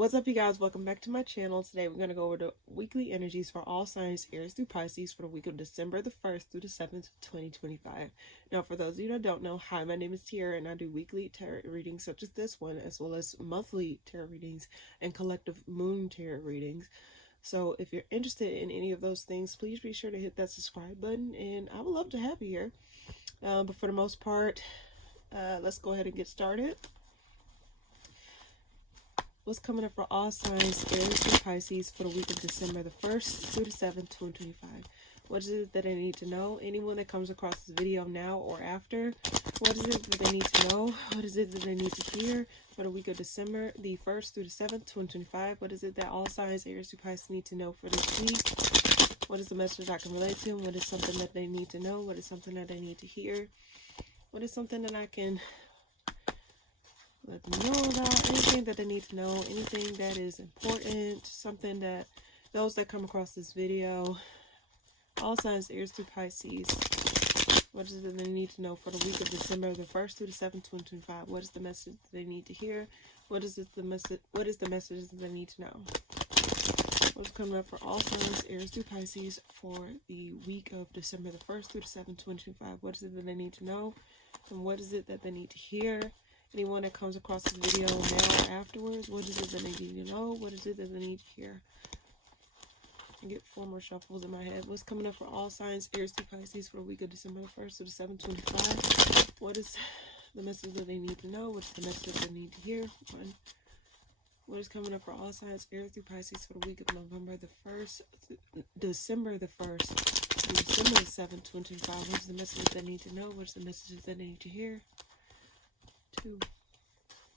What's up, you guys? Welcome back to my channel. Today we're going to go over the weekly energies for all signs Aries through Pisces for the week of December the 1st through the 7th, 2025. Now, for those of you that don't know, hi, my name is Tiara, and I do weekly tarot readings such as this one, as well as monthly tarot readings and collective moon tarot readings. So if you're interested in any of those things, please be sure to hit that subscribe button, and I would love to have you here. But for the most part, let's go ahead and get started. What's coming up for all signs Aries and Pisces for the week of December the 1st through the 7th, 2025? What is it that I need to know? Anyone that comes across this video now or after, what is it that they need to know? What is it that they need to hear for the week of December the 1st through the 7th, 2025? What is it that all signs Aries and Pisces need to know for this week? What is the message I can relate to? What is something that they need to know? What is something that they need to hear? What is something that I can let them know about? Anything that they need to know, anything that is important, something that those that come across this video, all signs Aries through Pisces, what is it that they need to know for the week of December the 1st through the 7th, 2025? What is the message that they need to hear? What is the message that they need to know? What's coming up for all signs Aries through Pisces for the week of December the 1st through the 7th, 2025? What is it that they need to know? And what is it that they need to hear? Anyone that comes across this video now or afterwards, what is it that they need to know? What is it that they need to hear? I get 4 more shuffles in my head. What's coming up for all signs Aries through Pisces for the week of December the 1st to the 7th, 2025? What is the message that they need to know? What's the message that they need to hear? What is coming up for all signs Aries through Pisces for the week of November the 1st, December the 1st to December the 7th, 2025? What is the message that they need to know? What's the message that they need to hear? 2.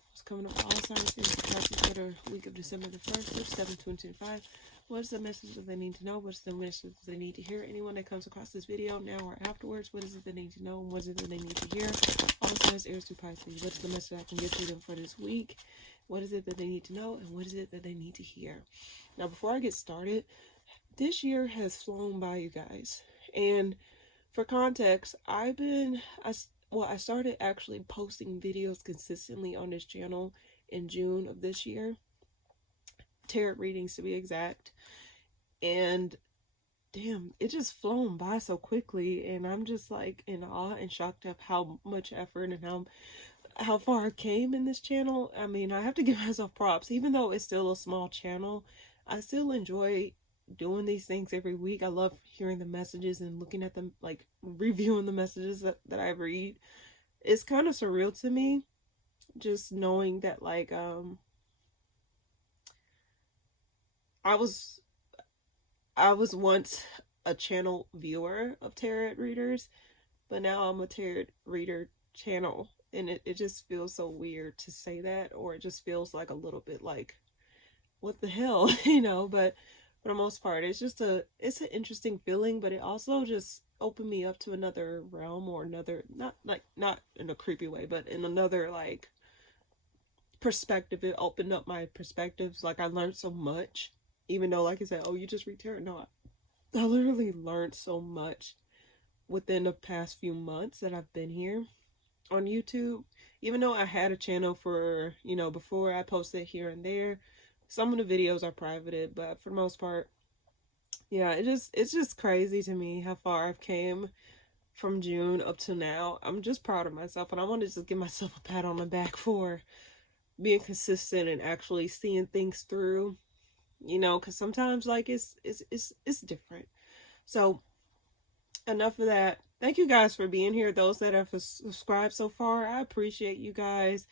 What's coming up for all signs Aries through Pisces for the week of December the 1st to 7th, 2025? What is the message that they need to know? What's the message that they need to hear? Anyone that comes across this video now or afterwards, what is it they need to know? And what is it that they need to hear? All signs Aries through Pisces. What's the message I can get to them for this week? What is it that they need to know? And what is it that they need to hear? Now, before I get started, this year has flown by, you guys. And for context, I started actually posting videos consistently on this channel in June of this year. Tarot readings, to be exact. And damn, it just flown by so quickly, and I'm just like in awe and shocked at how much effort and how far I came in this channel. I mean, I have to give myself props. Even though it's still a small channel, I still enjoy doing these things every week. I love hearing the messages and looking at them, like reviewing the messages that I read. It's kind of surreal to me, just knowing that, like, I was once a channel viewer of tarot readers, but now I'm a tarot reader channel, and it just feels so weird to say that, or it just feels like a little bit like, what the hell, you know. But for the most part, it's an interesting feeling, but it also just opened me up to another realm, or another, not in a creepy way, but in another, like, perspective. It opened up my perspectives. Like, I learned so much, even though, like I said, oh, you just read tarot. No, I literally learned so much within the past few months that I've been here on YouTube. Even though I had a channel for, before, I posted here and there. Some of the videos are privated, but for the most part, yeah, it's just crazy to me how far I've came from June up to now. I'm just proud of myself, and I want to just give myself a pat on the back for being consistent and actually seeing things through, because sometimes, like, it's different. So enough of that. Thank you guys for being here. Those that have subscribed so far, I appreciate you guys.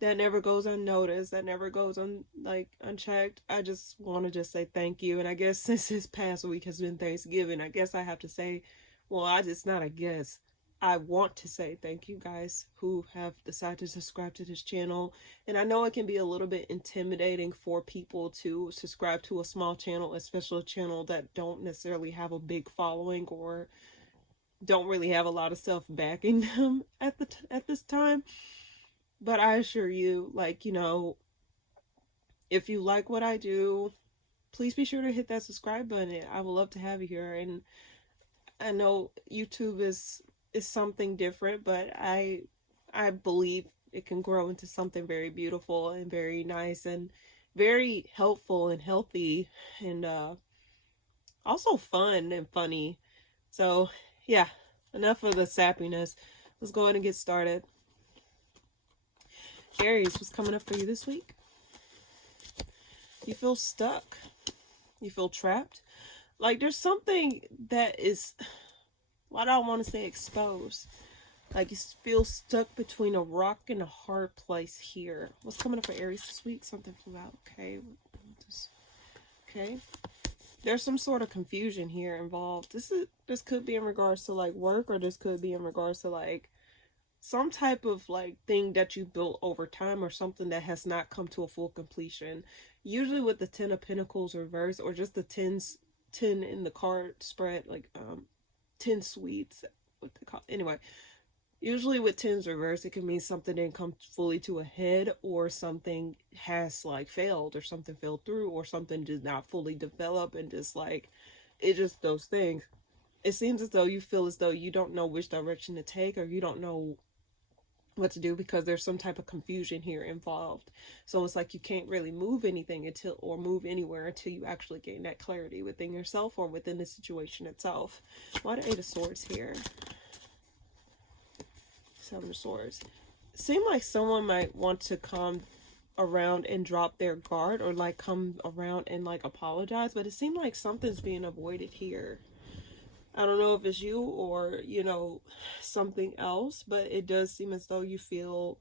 That never goes unnoticed. That never goes unchecked. I just want to say thank you. And I guess since this past week has been Thanksgiving, I guess I have to say, I want to say thank you guys who have decided to subscribe to this channel. And I know it can be a little bit intimidating for people to subscribe to a small channel, especially a channel that don't necessarily have a big following or don't really have a lot of stuff backing them at this time. But I assure you, like, if you like what I do, please be sure to hit that subscribe button. I would love to have you here. And I know YouTube is something different, but I believe it can grow into something very beautiful and very nice and very helpful and healthy, and also fun and funny. So yeah, enough of the sappiness. Let's go ahead and get started. Aries, what's coming up for you this week? You feel stuck. You feel trapped. Like there's something that is, why do I want to say exposed? Like you feel stuck between a rock and a hard place here. What's coming up for Aries this week? Something flew out. Okay. Okay. There's some sort of confusion here involved. This could be in regards to like work, or this could be in regards to like some type of like thing that you built over time, or something that has not come to a full completion. Usually with the 10 of Pentacles reversed, or just the 10 in the card spread, like 10 sweets, what they call, anyway. Usually with 10s reversed, it can mean something didn't come fully to a head, or something has like failed, or something fell through, or something did not fully develop, and just like, it's just those things. It seems as though you feel as though you don't know which direction to take, or you don't know what to do, because there's some type of confusion here involved. So it's like you can't really move anything until, or move anywhere until you actually gain that clarity within yourself or within the situation itself. Why the 8 of Swords here? 7 of Swords. Seem like someone might want to come around and drop their guard, or like come around and like apologize, but it seemed like something's being avoided here. I don't know if it's you or, you know, something else, but it does seem as though you feel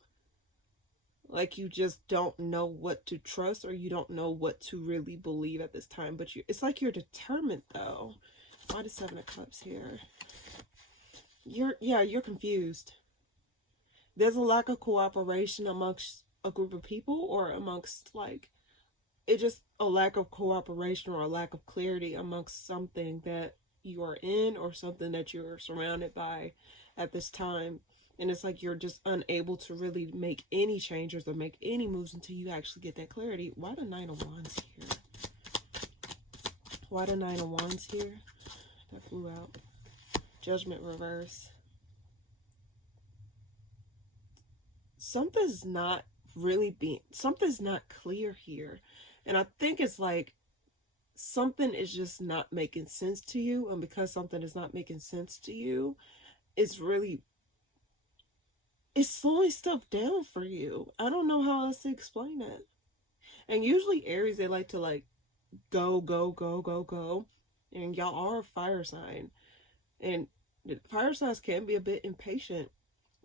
like you just don't know what to trust, or you don't know what to really believe at this time. But it's like you're determined though. Why the 7 of Cups here? You're confused. There's a lack of cooperation amongst a group of people, or amongst like, it's just a lack of cooperation or a lack of clarity amongst something that you are in, or something that you're surrounded by at this time. And it's like you're just unable to really make any changes or make any moves until you actually get that clarity. Why the 9 of Wands here? Why the 9 of Wands here? That flew out. Judgment reverse. Something's not clear here. And I think it's like something is just not making sense to you. And because something is not making sense to you, it's slowing stuff down for you. I don't know how else to explain it. And usually Aries, they like to like go. And y'all are a fire sign. And fire signs can be a bit impatient.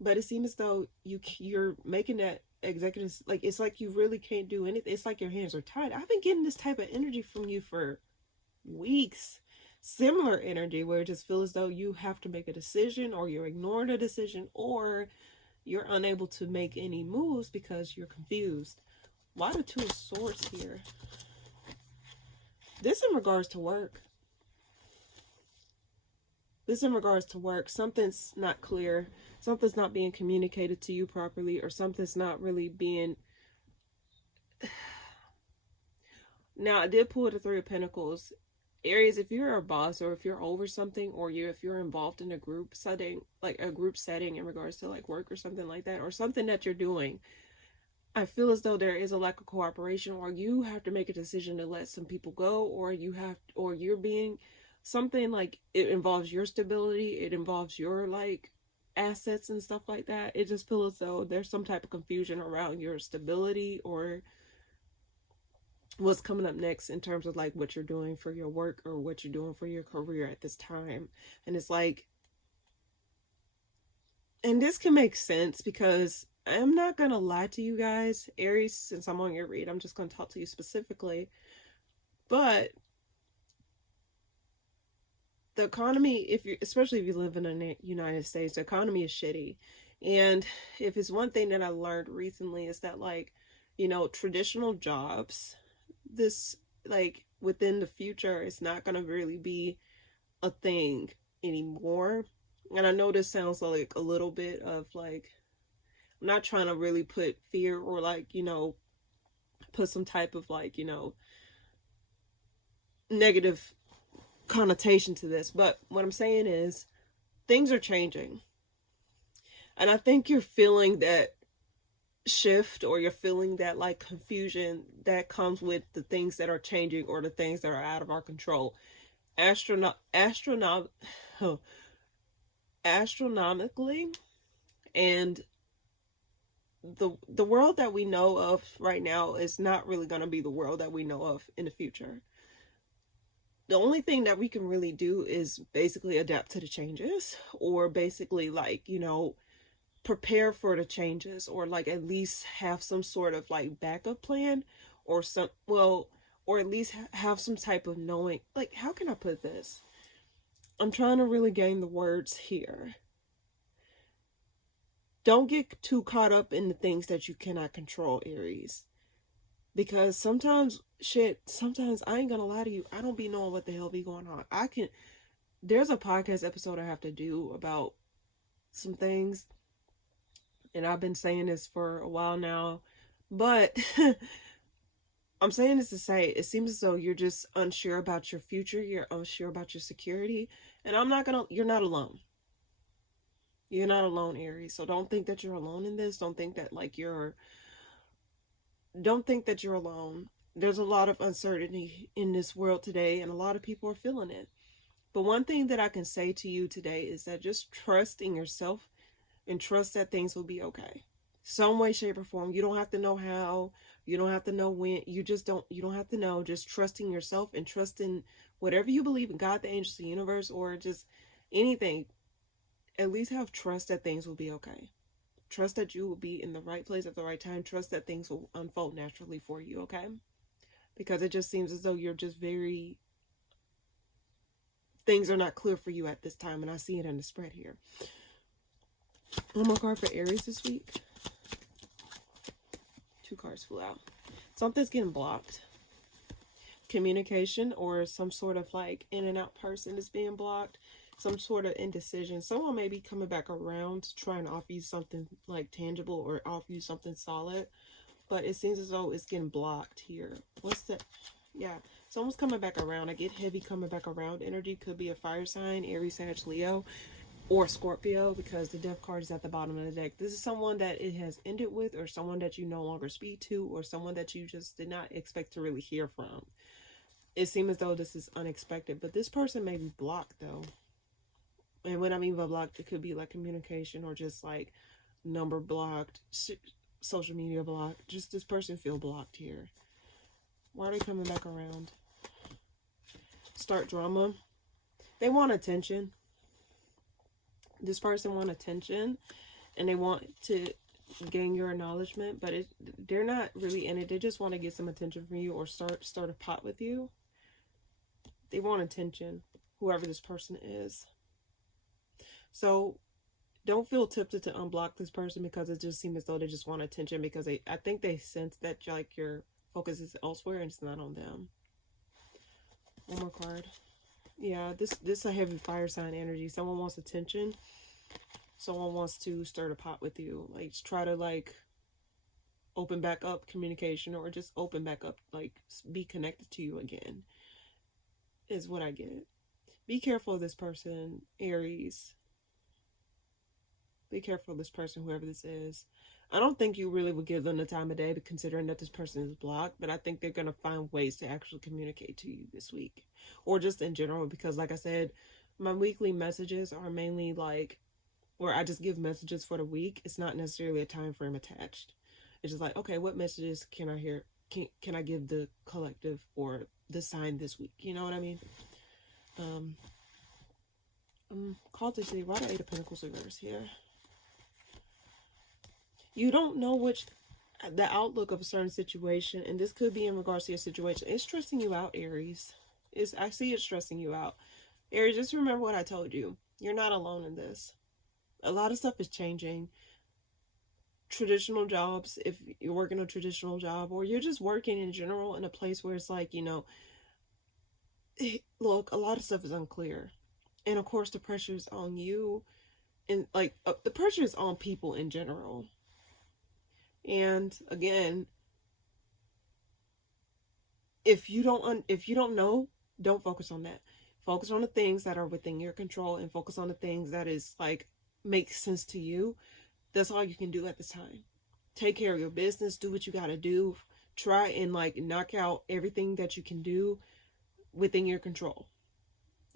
But it seems as though you're making that executive, like, it's like you really can't do anything. It's like your hands are tied. I've been getting this type of energy from you for weeks. Similar energy where it just feels as though you have to make a decision, or you're ignoring a decision, or you're unable to make any moves because you're confused. Why the 2 of Swords here? This in regards to work. Something's not clear. Something's not being communicated to you properly, or something's not really being... Now, I did pull the 3 of Pentacles. Aries, if you're a boss, or if you're over something, or if you're involved in a group setting, like a group setting in regards to like work or something like that, or something that you're doing, I feel as though there is a lack of cooperation, or you have to make a decision to let some people go, or you're being... something like, it involves your stability, it involves your like assets and stuff like that. It just feels as though there's some type of confusion around your stability, or what's coming up next in terms of like what you're doing for your work, or what you're doing for your career at this time. And it's like, and this can make sense, because I'm not gonna lie to you guys, Aries, since I'm on your read, I'm just gonna talk to you specifically. But the economy, especially if you live in the United States, the economy is shitty. And if it's one thing that I learned recently, is that like, you know, traditional jobs, this like within the future, it's not going to really be a thing anymore. And I know this sounds like a little bit of like, I'm not trying to really put fear, or like, you know, put some type of like, you know, negative connotation to this, but what I'm saying is things are changing. And I think you're feeling that shift, or you're feeling that like confusion that comes with the things that are changing or the things that are out of our control. Huh, astronomically, and the world that we know of right now is not really going to be the world that we know of in the future. The only thing that we can really do is basically adapt to the changes, or basically, like, prepare for the changes, or like at least have some sort of like backup plan, or some, well, or at least have some type of knowing. Like, how can I put this? I'm trying to really gain the words here. Don't get too caught up in the things that you cannot control, Aries. Because sometimes I ain't gonna lie to you, I don't be knowing what the hell be going on. There's a podcast episode I have to do about some things, and I've been saying this for a while now, but I'm saying this to say, it seems as though you're just unsure about your future, you're unsure about your security, and you're not alone. You're not alone, Aries. So don't think that you're alone in this. Don't think that you're alone. There's a lot of uncertainty in this world today, and a lot of people are feeling it. But one thing that I can say to you today is that just trust in yourself and trust that things will be okay. Some way, shape, or form. You don't have to know how. You don't have to know when. You don't have to know. Just trust in yourself and trust in whatever you believe in, God, the angels, the universe, or just anything. At least have trust that things will be okay. Trust that you will be in the right place at the right time. Trust that things will unfold naturally for you, okay? Because it just seems as though you're just things are not clear for you at this time, and I see it in the spread here. One more card for Aries this week. 2 cards flew out. Something's getting blocked. Communication, or some sort of like in and out person is being blocked. Some sort of indecision. Someone may be coming back around to try and offer you something like tangible or offer you something solid, but it seems as though it's getting blocked here. What's that? Yeah, someone's coming back around. I get heavy coming back around energy. Could be a fire sign, Aries, Sag, Leo, or Scorpio, because the death card is at the bottom of the deck. This is someone that it has ended with, or someone that you no longer speak to, or someone that you just did not expect to really hear from. It seems as though this is unexpected, but this person may be blocked though. And when I mean by blocked, it could be like communication, or just like number blocked, social media blocked. Just this person feel blocked here. Why are they coming back around? Start drama. They want attention. This person want attention, and they want to gain your acknowledgement, but they're not really in it. They just want to get some attention from you, or start a pot with you. They want attention, whoever this person is. So don't feel tempted to unblock this person, because it just seems as though they just want attention, because I think they sense that like your focus is elsewhere and it's not on them. One more card. Yeah, this is a heavy fire sign energy. Someone wants attention. Someone wants to stir the pot with you. Like, try to like open back up communication, or just open back up, like be connected to you again, is what I get. Be careful of this person, Aries. Be careful of this person, whoever this is. I don't think you really would give them the time of day, considering that this person is blocked, but I think they're going to find ways to actually communicate to you this week, or just in general, because like I said, my weekly messages are mainly like where I just give messages for the week. It's not necessarily a time frame attached. It's just like, okay, what messages can I hear? Can I give the collective or the sign this week? You know what I mean? Called to see, why the 8 of Pentacles reverse here? You don't know the outlook of a certain situation, and this could be in regards to your situation. It's stressing you out, Aries. I see it stressing you out. Aries, just remember what I told you. You're not alone in this. A lot of stuff is changing. Traditional jobs, if you're working a traditional job, or you're just working in general in a place where it's like, look, a lot of stuff is unclear. And of course, the pressure is on you, and like the pressure is on people in general. And again, if you don't know, don't focus on that. Focus on the things that are within your control, and focus on the things that is like makes sense to you. That's all you can do at this time. take care of your business, do what you got to do. Try and like knock out everything that you can do within your control.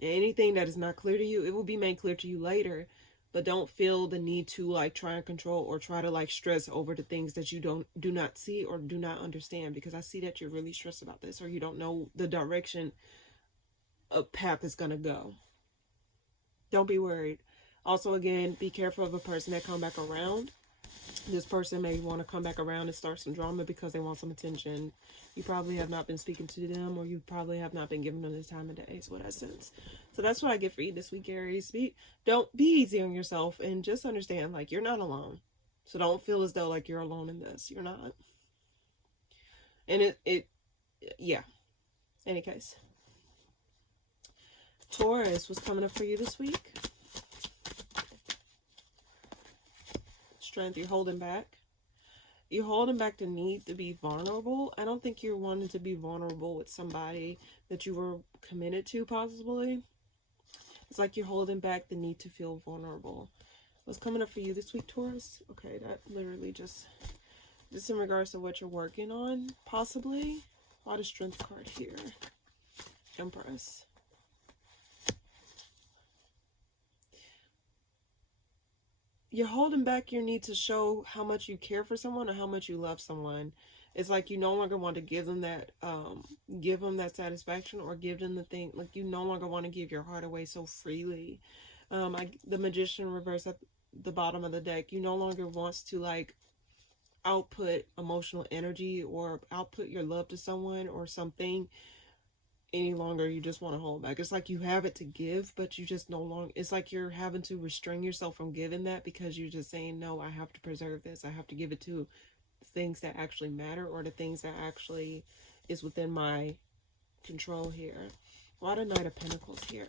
Anything that is not clear to you, it will be made clear to you later, but don't feel the need to like try and control or try to like stress over the things that you do not see or do not understand, because I see that you're really stressed about this, or you don't know the direction a path is going to go. Don't be worried. Also, again, be careful of a person that come back around. This person may want to come back around and start some drama because they want some attention. You probably have not been speaking to them, or you probably have not been giving them the time of day, is what I sense. So that's what I get for you this week, Aries. Don't be easy on yourself, and just understand, like, you're not alone. So don't feel as though like you're alone in this. You're not. And yeah. Any case. Taurus, what's coming up for you this week? Strength, you're holding back. You're holding back the need to be vulnerable. I don't think you're wanting to be vulnerable with somebody that you were committed to, possibly. It's like you're holding back the need to feel vulnerable. What's coming up for you this week, Taurus? Okay, that literally just in regards to what you're working on, possibly. Why the Strength card here? Empress. You're holding back your need to show how much you care for someone or how much you love someone. It's like you no longer want to give them that satisfaction, or give them the thing, like you no longer want to give your heart away so freely. The Magician reverse at the bottom of the deck. You no longer wants to like output emotional energy or output your love to someone or something any longer. You just want to hold back. It's like you have it to give, but you just no longer, it's like you're having to restrain yourself from giving that, because you're just saying, no, I have to preserve this. I have to give it to things that actually matter, or the things that actually is within my control here. Why the Knight of Pentacles here?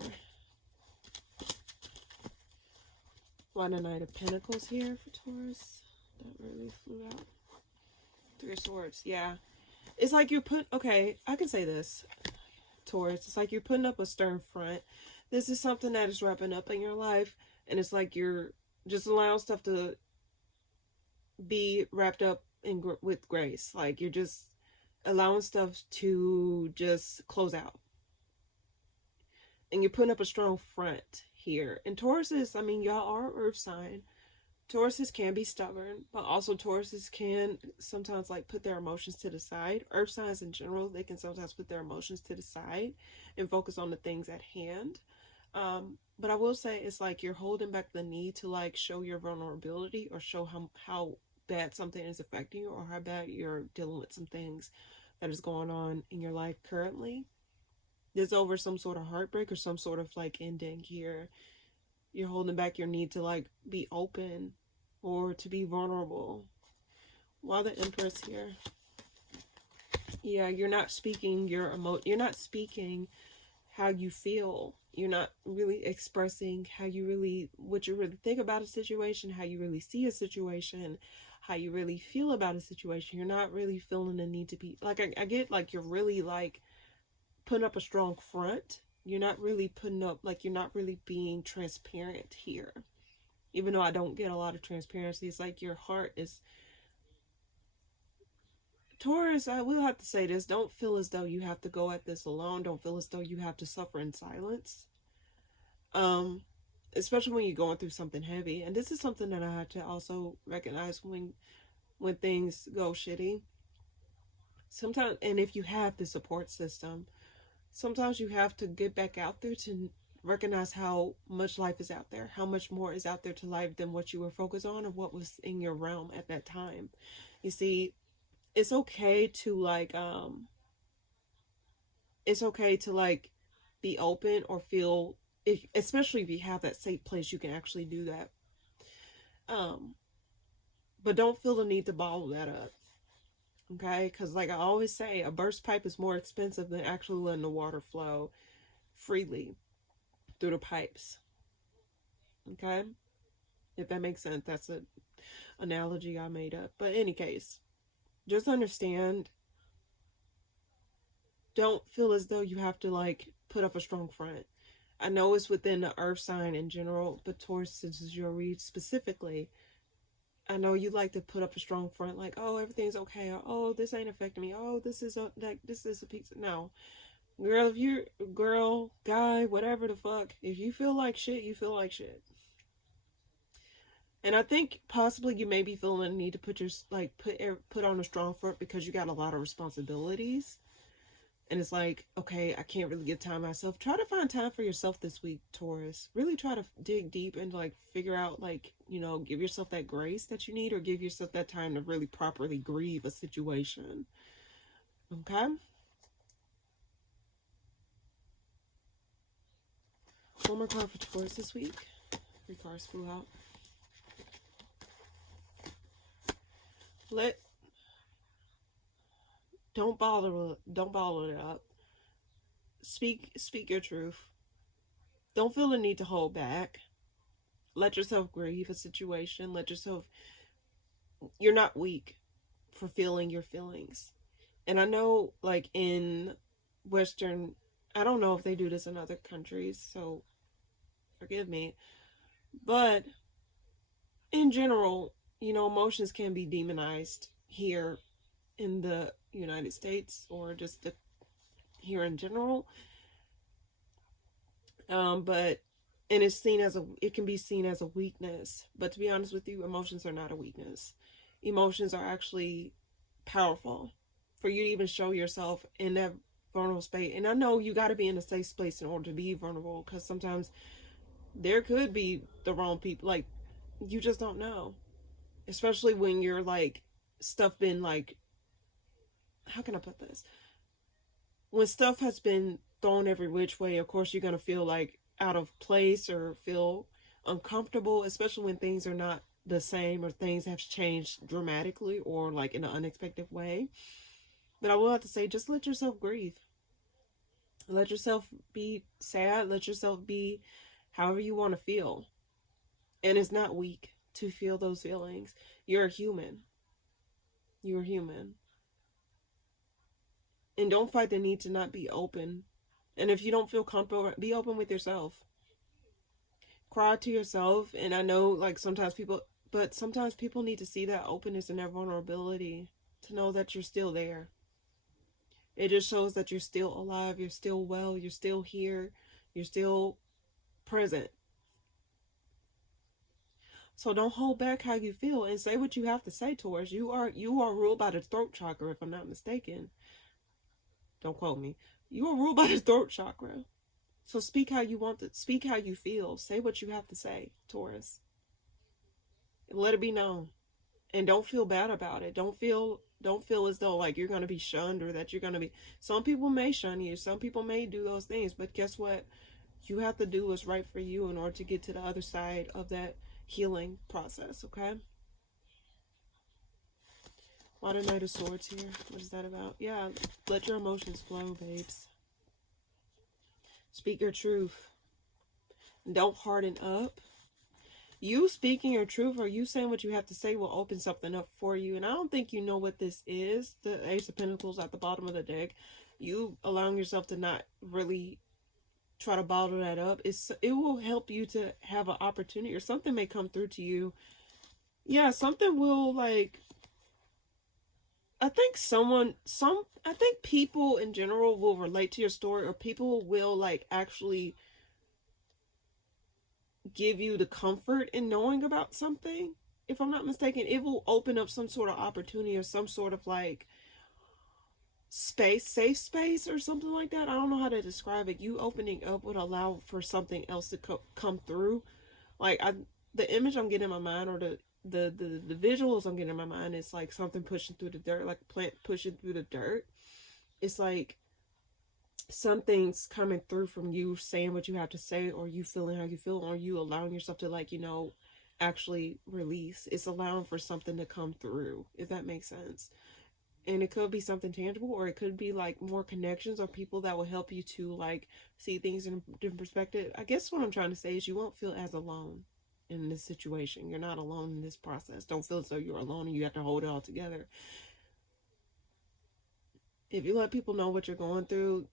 Why the Knight of Pentacles here for Taurus? That really flew out. Three of Swords. Yeah. It's like you're okay, I can say this, Taurus. It's like you're putting up a stern front. This is something that is wrapping up in your life, and it's like you're just allowing stuff to be wrapped up with grace. Like you're just allowing stuff to just close out, and you're putting up a strong front here. And Tauruses, I mean, y'all are earth sign. Tauruses can be stubborn, but also Tauruses can sometimes like put their emotions to the side. Earth signs in general, they can sometimes put their emotions to the side and focus on the things at hand. But I will say it's like you're holding back the need to like show your vulnerability, or show how bad something is affecting you, or how bad you're dealing with some things that is going on in your life currently. There's over some sort of heartbreak or some sort of like ending here. You're holding back your need to like be open or to be vulnerable. Why the Empress here? Yeah, you're not speaking you're not speaking how you feel. You're not really expressing what you really think about a situation, how you really see a situation, how you really feel about a situation. You're not really feeling the need to be like, I get like you're really like putting up a strong front. You're not really putting up, like, you're not really being transparent here. Even though I don't get a lot of transparency, it's like your heart is... Taurus, I will have to say this. Don't feel as though you have to go at this alone. Don't feel as though you have to suffer in silence. Especially when you're going through something heavy. And this is something that I had to also recognize when things go shitty. Sometimes, and if you have the support system, sometimes you have to get back out there to recognize how much life is out there, how much more is out there to life than what you were focused on or what was in your realm at that time. You see, it's okay to like, be open or feel, especially if you have that safe place, you can actually do that. But don't feel the need to bottle that up. Okay, because like I always say, a burst pipe is more expensive than actually letting the water flow freely through the pipes. Okay, if that makes sense. That's an analogy I made up. But in any case, just understand, don't feel as though you have to like put up a strong front. I know it's within the earth sign in general, but Taurus, since is your read specifically, I know you like to put up a strong front, like, oh, everything's okay, or oh, this ain't affecting me, oh, this is a like this is a pizza. No, girl, if you're girl, guy, whatever the fuck, if you feel like shit, you feel like shit. And I think possibly you may be feeling the need to put your like put on a strong front because you got a lot of responsibilities. And it's like, okay, I can't really give time to myself. Try to find time for yourself this week, Taurus. Really try to dig deep and like figure out, like, you know, give yourself that grace that you need, or give yourself that time to really properly grieve a situation. Okay? One more card for Taurus this week. 3 cards flew out. Don't bottle it up. Speak your truth. Don't feel the need to hold back. Let yourself grieve a situation. You're not weak for feeling your feelings. And I know, like, in Western, I don't know if they do this in other countries, so forgive me, but in general, you know, emotions can be demonized here in the United States, or just here in general. But and it can be seen as a weakness. But to be honest with you, emotions are not a weakness. Emotions are actually powerful for you to even show yourself in that vulnerable space. And I know you got to be in a safe place in order to be vulnerable, because sometimes there could be the wrong people. Like, you just don't know, especially when you're like stuff been like, how can I put this? When stuff has been thrown every which way, of course you're going to feel like out of place or feel uncomfortable, especially when things are not the same, or things have changed dramatically or like in an unexpected way. But I will have to say, just let yourself grieve. Let yourself be sad. Let yourself be however you want to feel. And it's not weak to feel those feelings. You're a human. You're human. And don't fight the need to not be open. And if you don't feel comfortable, be open with yourself. Cry to yourself. And I know, like, sometimes people need to see that openness and that vulnerability, to know that you're still there. It just shows that you're still alive, you're still well, you're still here, you're still present. So don't hold back how you feel, and say what you have to say, Taurus. You are ruled by the throat chakra, if I'm not mistaken. Don't quote me. You are ruled by the throat chakra. So speak how you want to, speak how you feel. Say what you have to say, Taurus. And let it be known. And don't feel bad about it. Don't feel as though like you're going to be shunned, or that you're going to be, some people may shun you, some people may do those things, but guess what? You have to do what's right for you in order to get to the other side of that healing process, okay? Why the Knight of Swords here? What is that about? Yeah, let your emotions flow, babes. Speak your truth. Don't harden up. You speaking your truth, or you saying what you have to say, will open something up for you. And I don't think you know what this is. The Ace of Pentacles at the bottom of the deck. You allowing yourself to not really try to bottle that up. It will help you to have an opportunity, or something may come through to you. Yeah, something will, like, I think people in general will relate to your story, or people will like actually give you the comfort in knowing about something. If I'm not mistaken, it will open up some sort of opportunity, or some sort of like safe space or something like that. I don't know how to describe it. You opening up would allow for something else to come through. Like, the image I'm getting in my mind, or the visuals I'm getting in my mind, is like something pushing through the dirt, like a plant pushing through the dirt. It's like something's coming through from you saying what you have to say, or you feeling how you feel, or you allowing yourself to, like, you know, actually release. It's allowing for something to come through, if that makes sense. And it could be something tangible, or it could be like more connections, or people that will help you to like see things in a different perspective. I guess what I'm trying to say is you won't feel as alone in this situation. You're not alone in this process. Don't feel as though you're alone and you have to hold it all together. If you let people know what you're going through,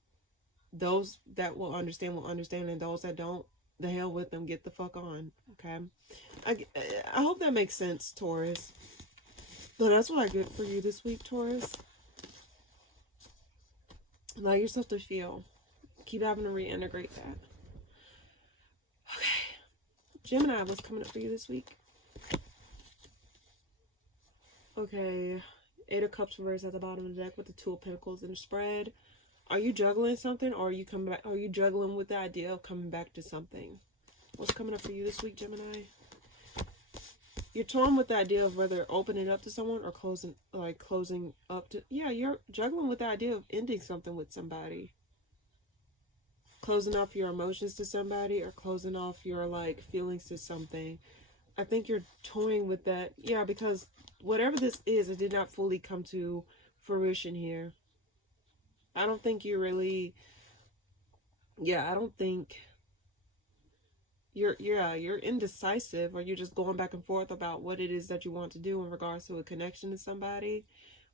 those that will understand, and those that don't, the hell with them. Get the fuck on. Okay. I hope that makes sense, Taurus. But that's what I get for you this week, Taurus. Allow yourself to feel. Keep having to reintegrate that. Okay. Gemini, what's coming up for you this week? Okay. 8 of Cups reversed at the bottom of the deck with the 2 of Pentacles in the spread. Are you juggling something, or are you coming back? Are you juggling with the idea of coming back to something? What's coming up for you this week, Gemini? You're torn with the idea of whether opening up to someone or closing up to... Yeah, you're juggling with the idea of ending something with somebody. Closing off your emotions to somebody, or closing off your, like, feelings to something. I think you're toying with that. Yeah, because whatever this is, it did not fully come to fruition here. I don't think you really... Yeah, I don't think... You're indecisive, or you're just going back and forth about what it is that you want to do in regards to a connection to somebody,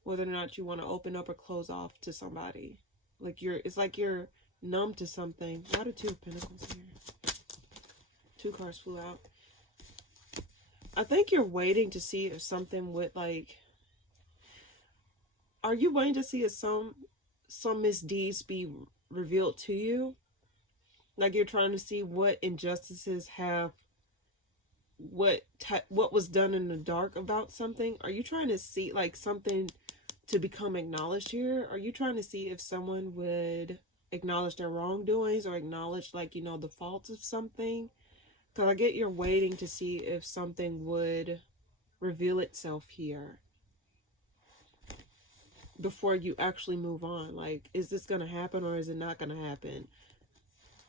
whether or not you want to open up or close off to somebody. Like it's like you're numb to something. Why the 2 of Pentacles here? 2 cards flew out. I think you're waiting to see if something would, like... Are you waiting to see if some misdeeds be revealed to you? Like you're trying to see what injustices have, what was done in the dark about something. Are you trying to see, like, something to become acknowledged here? Are you trying to see if someone would acknowledge their wrongdoings, or acknowledge, like, you know, the faults of something? Because I get you're waiting to see if something would reveal itself here before you actually move on. Like, is this going to happen, or is it not going to happen?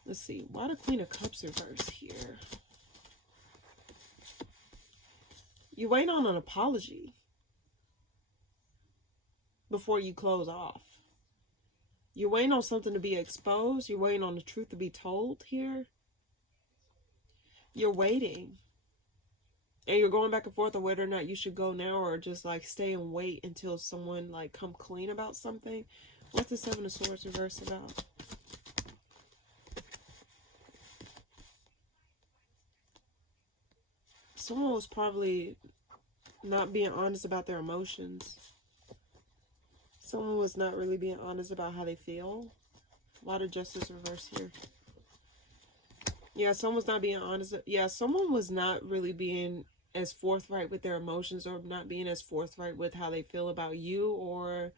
Let's see. Why the Queen of Cups reversed here? You wait on an apology before you close off. You're waiting on something to be exposed. You're waiting on the truth to be told here. You're waiting. And you're going back and forth on whether or not you should go now, or just, like, stay and wait until someone, like, come clean about something. What's the 7 of Swords reversed about? Someone was probably not being honest about their emotions. Someone was not really being honest about how they feel. A lot of Justice reverse here. Yeah, someone's not being honest. Yeah, someone was not really being as forthright with their emotions, or not being as forthright with how they feel about you or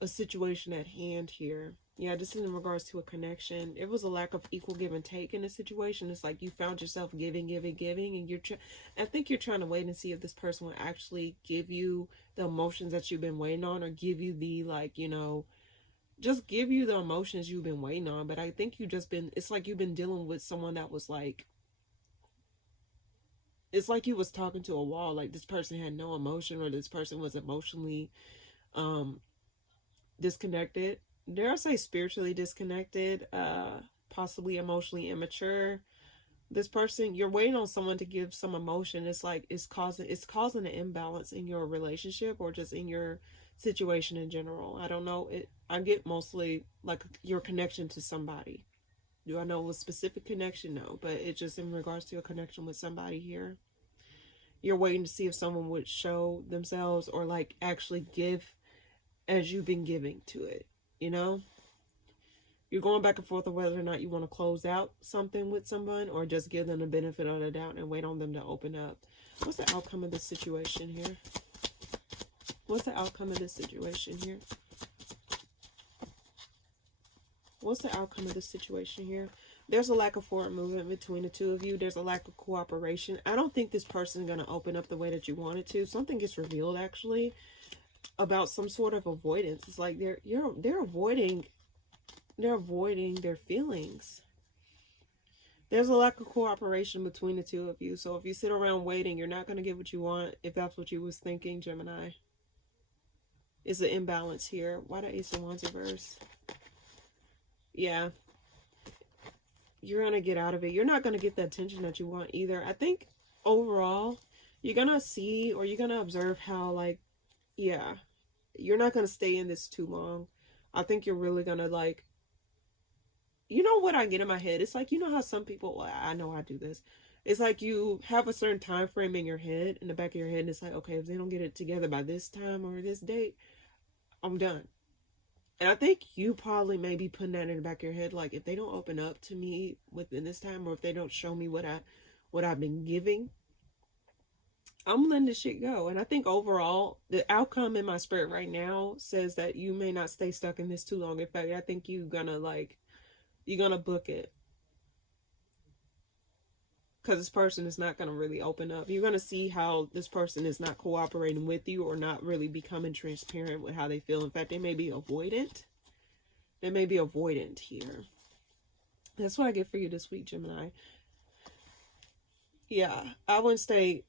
a situation at hand here. Yeah, this is in regards to a connection. It was a lack of equal give and take in this situation. It's like you found yourself giving, and I think you're trying to wait and see if this person will actually give you the emotions that you've been waiting on, or give you the, like, you know, just give you the emotions you've been waiting on. But I think it's like you've been dealing with someone that was like, it's like you was talking to a wall. Like, this person had no emotion, or this person was emotionally disconnected. Dare I say spiritually disconnected, possibly emotionally immature. This person, you're waiting on someone to give some emotion. It's like it's causing an imbalance in your relationship, or just in your situation in general. I don't know. I get mostly like your connection to somebody. Do I know a specific connection? No, but it's just in regards to a connection with somebody here. You're waiting to see if someone would show themselves, or, like, actually give as you've been giving to it. You know, you're going back and forth on whether or not you want to close out something with someone, or just give them the benefit of the doubt and wait on them to open up. What's the outcome of this situation here? What's the outcome of this situation here? What's the outcome of this situation here? There's a lack of forward movement between the 2 of you. There's a lack of cooperation. I don't think this person is going to open up the way that you want it to. Something gets revealed, actually, about some sort of avoidance. It's like they're avoiding their feelings. There's a lack of cooperation between the 2 of you. So if you sit around waiting, you're not going to get what you want, if that's what you was thinking, Gemini. It's an imbalance here. Why the Ace of Wands reverse? Yeah. You're going to get out of it. You're not going to get the attention that you want either. I think overall, you're going to see, or you're going to observe how, like, yeah, you're not going to stay in this too long. I think you're really going to, like, you know what I get in my head? It's like, you know how some people, well, I know I do this. It's like you have a certain time frame in your head, in the back of your head, and it's like, okay, if they don't get it together by this time or this date, I'm done. And I think you probably may be putting that in the back of your head, like if they don't open up to me within this time, or if they don't show me what I've been giving, I'm letting this shit go. And I think overall, the outcome in my spirit right now says that you may not stay stuck in this too long. In fact, I think you're gonna book it. Because this person is not going to really open up. You're going to see how this person is not cooperating with you or not really becoming transparent with how they feel. In fact, they may be avoidant. They may be avoidant here. That's what I get for you this week, Gemini. Yeah, I wouldn't stay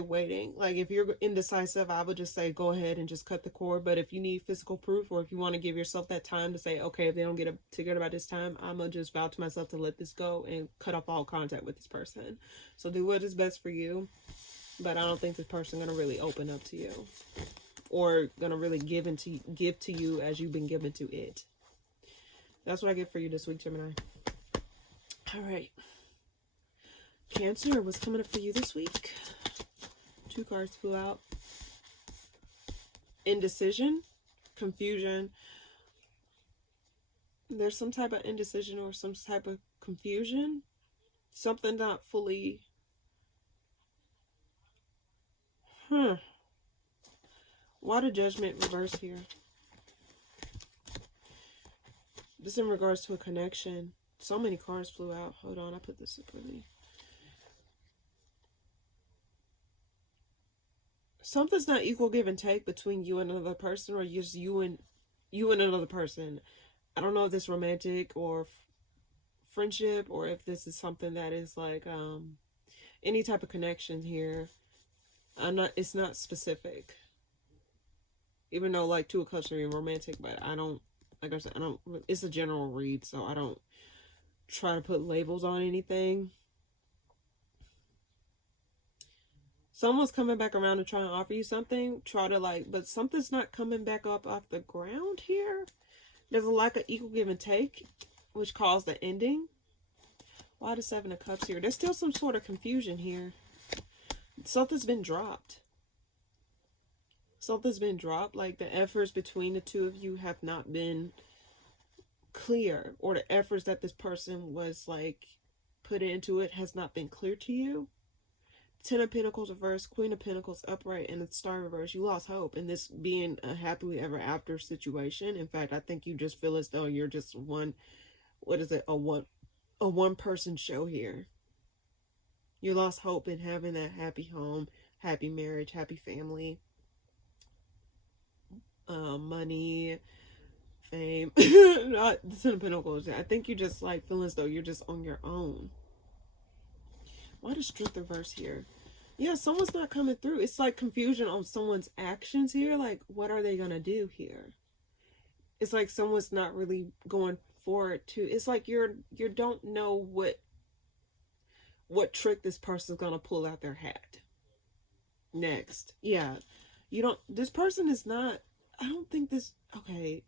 waiting. Like, if you're indecisive, I would just say go ahead and just cut the cord. But if you need physical proof, or if you want to give yourself that time to say, okay, if they don't get it together by this time, I'm going to just vow to myself to let this go and cut off all contact with this person. So do what is best for you. But I don't think this person going to really open up to you, or going to really give to you as you've been given to it. That's what I get for you this week, Gemini. All right. Cancer, what's coming up for you this week? 2 cards flew out. Indecision, confusion. There's some type of indecision or some type of confusion. Something not fully... Why the Judgment reverse here? This in regards to a connection. So many cards flew out. Hold on, I put this separately. Something's not equal give and take between you and another person, or just you and another person. I don't know if this is romantic or friendship, or if this is something that is like any type of connection here. It's not specific. Even though like 2 of Cups are romantic, but I don't, like I said, it's a general read, so I don't try to put labels on anything. Someone's coming back around to try and offer you something. But something's not coming back up off the ground here. There's a lack of equal give and take, which caused the ending. Why the 7 of Cups here? There's still some sort of confusion here. Something's been dropped. Something's been dropped. Like the efforts between the 2 of you have not been clear. Or the efforts that this person was like put into it has not been clear to you. 10 of Pentacles reverse, Queen of Pentacles upright, and the Star reverse. You lost hope in this being a happily ever after situation. In fact, I think you just feel as though you're just a one person show here. You lost hope in having that happy home, happy marriage, happy family, money, fame. Not the 10 of Pentacles. I think you just like feel as though you're just on your own. Why does Strength reverse here? Yeah, someone's not coming through. It's like confusion on someone's actions here. Like, what are they going to do here? It's like someone's not really going forward to... It's like you don't know what trick this person's going to pull out their hat next. Yeah. You don't... This person is not... I don't think this... Okay.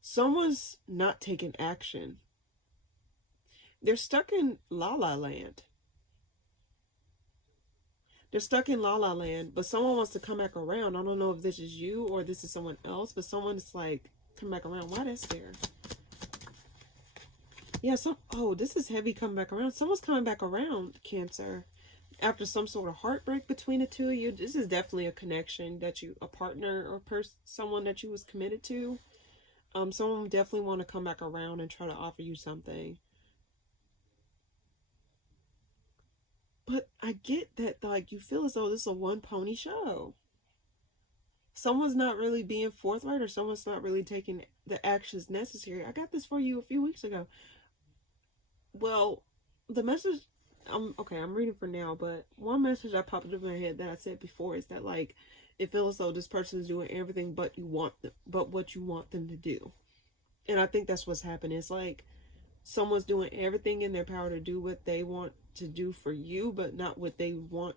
Someone's not taking action. They're stuck in La La Land. They're stuck in La La Land, but someone wants to come back around. I don't know if this is you or this is someone else, but someone's like, come back around. Why that's there? Yeah, this is heavy coming back around. Someone's coming back around, Cancer. After some sort of heartbreak between the 2 of you. This is definitely a connection a partner or someone that you was committed to. Someone definitely want to come back around and try to offer you something. But I get that, like, you feel as though this is a one-pony show. Someone's not really being forthright, or someone's not really taking the actions necessary. I got this for you a few weeks ago. Well, the message... I'm reading for now, but one message that popped up in my head that I said before is that, like, it feels as though this person is doing everything but what you want them to do. And I think that's what's happening. It's like someone's doing everything in their power to do what they want to do for you, but not what they want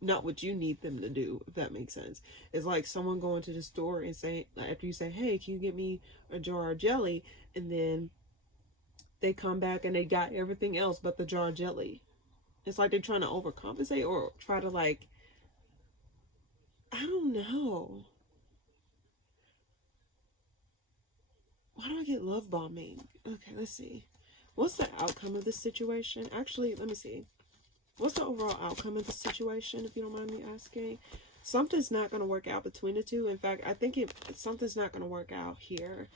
not what you need them to do, if that makes sense. It's like someone going to the store and saying, after you say, hey, can you get me a jar of jelly? And then they come back and they got everything else but the jar of jelly. It's like they're trying to overcompensate or try to, like, I don't know. Why do I get love bombing? Okay, let's see. What's the outcome of this situation? Actually, let me see. What's the overall outcome of the situation, if you don't mind me asking? Something's not going to work out between the two. In fact, I think something's not going to work out here.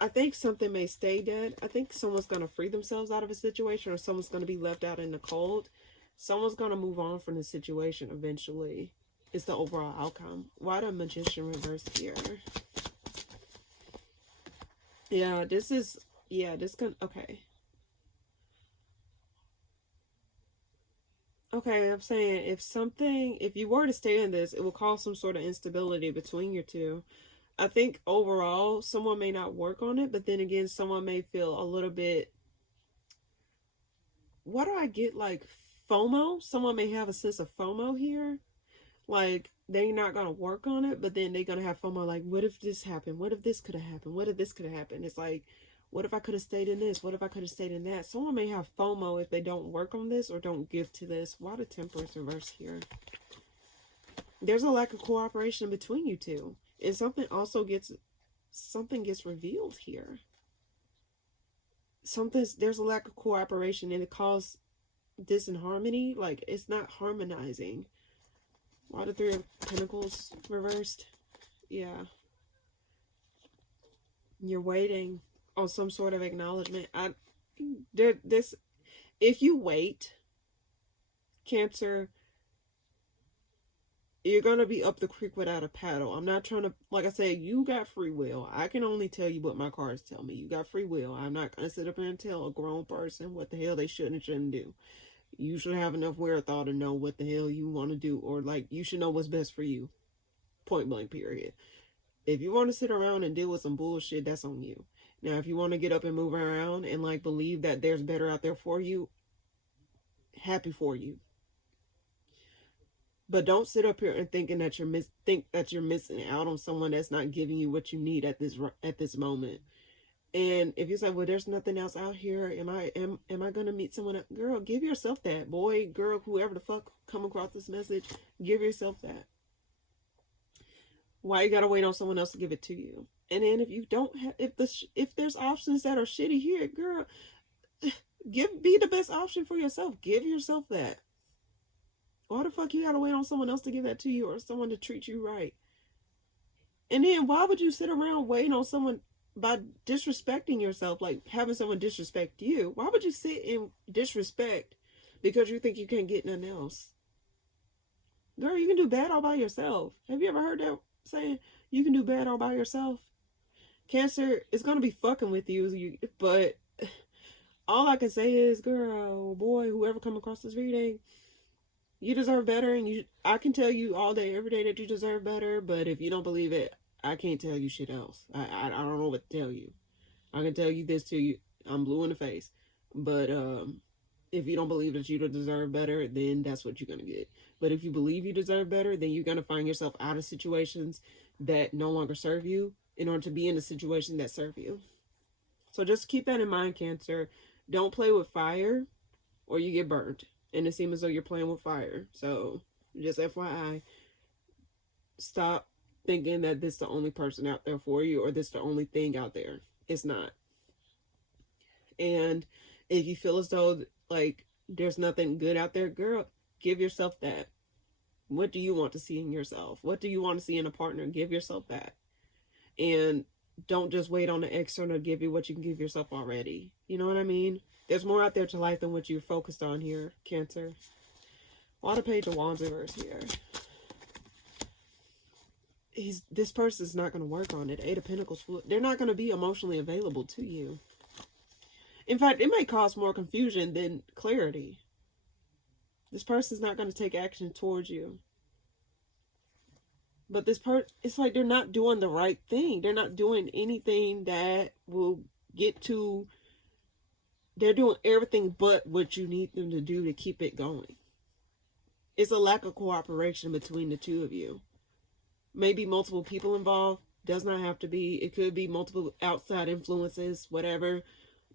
I think something may stay dead. I think someone's going to free themselves out of a situation, or someone's going to be left out in the cold. Someone's going to move on from the situation eventually. It's the overall outcome. Why the Magician reversed here? Yeah, this is... Yeah, this can... Okay. Okay, I'm saying if you were to stay in this, it will cause some sort of instability between your two. I think overall, someone may not work on it, but then again, someone may feel a little bit... What do I get? Like, FOMO? Someone may have a sense of FOMO here. Like, they're not going to work on it, but then they're going to have FOMO. Like, what if this happened? What if this could have happened? What if this could have happened? It's like, what if I could have stayed in this? What if I could have stayed in that? Someone may have FOMO if they don't work on this or don't give to this. Why the Temperance reverse here? There's a lack of cooperation between you two. And something gets revealed here. There's a lack of cooperation and it causes disharmony. Like, it's not harmonizing. Why the Three of Pentacles reversed? Yeah. You're waiting on some sort of acknowledgement. If you wait, Cancer, you're going to be up the creek without a paddle. I'm not trying to, like I said, you got free will. I can only tell you what my cards tell me. You got free will. I'm not going to sit up here and tell a grown person what the hell they should and shouldn't do. You should have enough wherewithal to know what the hell you want to do, or like you should know what's best for you. Point blank, period. If you want to sit around and deal with some bullshit, that's on you. Now, if you want to get up and move around and like believe that there's better out there for you, happy for you. But don't sit up here and thinking that you're missing out on someone that's not giving you what you need at this moment. And if you say, well, there's nothing else out here, am I gonna meet someone else? Girl, give yourself that. Boy, girl, whoever the fuck come across this message, give yourself that. Why you gotta wait on someone else to give it to you? And then if you don't have, if there's options that are shitty here, girl, be the best option for yourself. Give yourself that. Why the fuck you gotta wait on someone else to give that to you, or someone to treat you right? And then why would you sit around waiting on someone by disrespecting yourself, like having someone disrespect you? Why would you sit in disrespect because you think you can't get nothing else? Girl, you can do bad all by yourself. Have you ever heard that saying? You can do bad all by yourself. Cancer is going to be fucking with you, but all I can say is, girl, boy, whoever come across this reading, you deserve better, and I can tell you all day, every day that you deserve better, but if you don't believe it, I can't tell you shit else. I don't know what to tell you. I can tell you this to you. I'm blue in the face. But if you don't believe that you deserve better, then that's what you're going to get. But if you believe you deserve better, then you're going to find yourself out of situations that no longer serve you in order to be in a situation that serve you. So just keep that in mind, Cancer. Don't play with fire or you get burned. And it seems as though you're playing with fire. So just FYI, stop thinking that this is the only person out there for you, or this is the only thing out there. It's not. And if you feel as though like there's nothing good out there, girl, give yourself that. What do you want to see in yourself? What do you want to see in a partner? Give yourself that. And don't just wait on the external to give you what you can give yourself already. You know what I mean? There's more out there to life than what you're focused on here, Cancer. Why the Page of Wands reverse here? This person's not going to work on it. Eight of Pentacles. They're not going to be emotionally available to you. In fact, it may cause more confusion than clarity. This person's not going to take action towards you. But it's like they're not doing the right thing. They're not doing anything that will get to... They're doing everything but what you need them to do to keep it going. It's a lack of cooperation between the two of you. Maybe multiple people involved. Does not have to be. It could be multiple outside influences, whatever.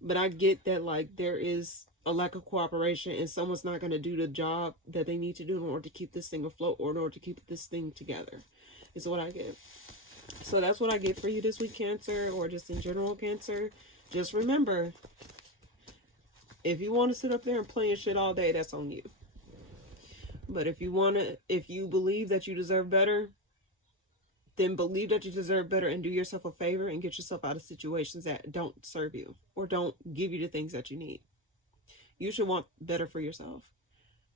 But I get that, like, there is a lack of cooperation and someone's not going to do the job that they need to do in order to keep this thing afloat or in order to keep this thing together. Is what I get. So that's what I get for you this week, Cancer, or just in general, Cancer. Just remember, if you want to sit up there and play and shit all day, that's on you. But if you believe that you deserve better, then believe that you deserve better and do yourself a favor and get yourself out of situations that don't serve you or don't give you the things that you need. You should want better for yourself.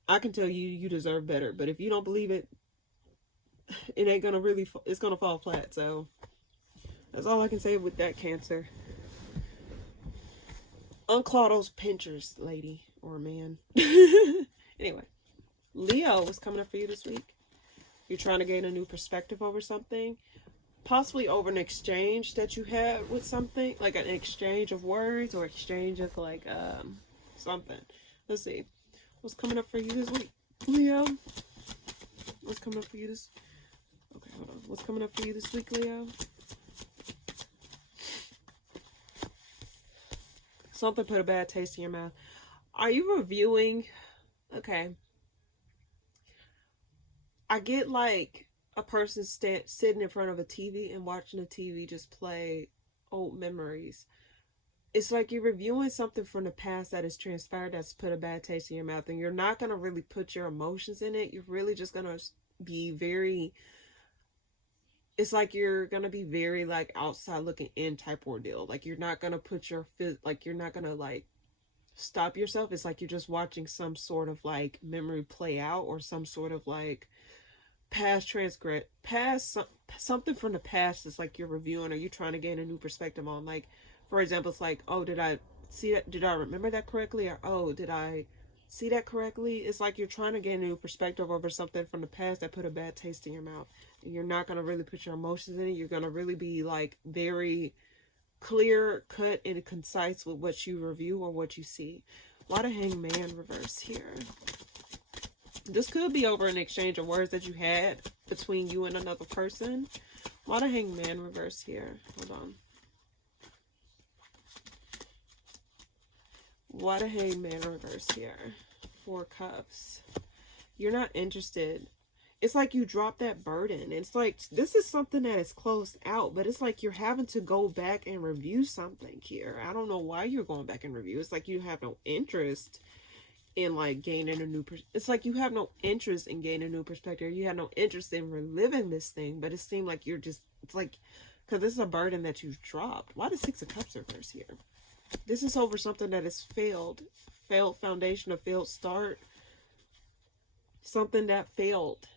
I can tell you, you deserve better, but if you don't believe it, it ain't gonna really, it's gonna fall flat. So that's all I can say with that, Cancer. Unclaw those pinchers, lady or man. Anyway, Leo, what's coming up for you this week? You're trying to gain a new perspective over something, possibly over an exchange that you had with something, like an exchange of words or exchange of like something. Let's see, what's coming up for you this week, Leo? What's coming up for you this? Okay, hold on. What's coming up for you this week, Leo? Something put a bad taste in your mouth. Are you reviewing? Okay. I get like a person sitting in front of a TV and watching the TV just play old memories. It's like you're reviewing something from the past that has transpired that's put a bad taste in your mouth, and you're not going to really put your emotions in it. You're really just going to be very, it's like you're going to be very like outside looking in type ordeal. Like you're not going to put your, like you're not going to like stop yourself. It's like you're just watching some sort of like memory play out or some sort of like something from the past is like you're reviewing or you're trying to gain a new perspective on. Like, for example, it's like, oh, did I see that? Did I remember that correctly? Or, oh, did I see that correctly? It's like you're trying to gain a new perspective over something from the past that put a bad taste in your mouth. And you're not going to really put your emotions in it. You're going to really be like very clear, cut, and concise with what you review or what you see. Why the Hangman reverse here? This could be over an exchange of words that you had between you and another person. Why the Hangman reverse here? Hold on. Why the Hangman reverse here? 4 Cups. You're not interested. It's like you drop that burden. It's like this is something that is closed out, but it's like you're having to go back and review something here. I don't know why you're going back and review. It's like you have no interest in like gaining a new it's like you have no interest in gaining a new perspective. You have no interest in reliving this thing, but it seemed like you're just, it's like, because this is a burden that you've dropped. Why the 6 of Cups reverse here? This is over something that has failed foundation, a failed start, something that failed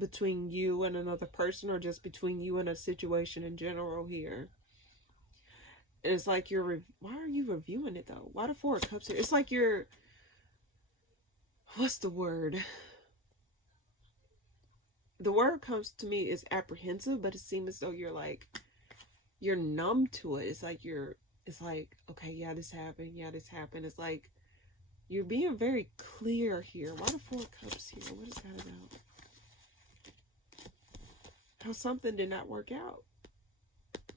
between you and another person or just between you and a situation in general here. And it's like you're, why are you reviewing it though? Why the 4 of Cups here? It's like you're, what's the word? The word comes to me is apprehensive, but it seems as though you're like, you're numb to it. It's like it's like, okay, yeah, this happened. Yeah, this happened. It's like, you're being very clear here. Why the 4 of Cups here? What is that about? How something did not work out.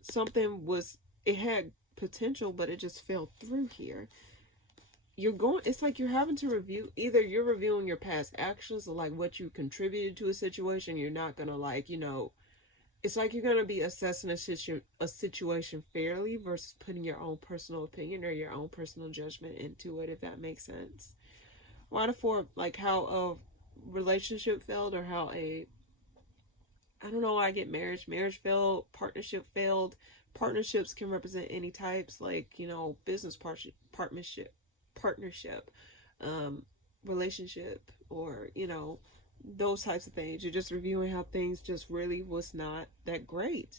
Something was, it had potential, but it just fell through here. You're going, it's like you're having to review, either you're reviewing your past actions or like what you contributed to a situation. You're not gonna like, you know, it's like you're gonna be assessing a situation fairly versus putting your own personal opinion or your own personal judgment into it, if that makes sense. Why the 4, like how a relationship failed or how a, I don't know why I get marriage failed, partnership failed. Partnerships can represent any types, like, you know, business partnership, relationship, or, you know, those types of things. You're just reviewing how things just really was not that great.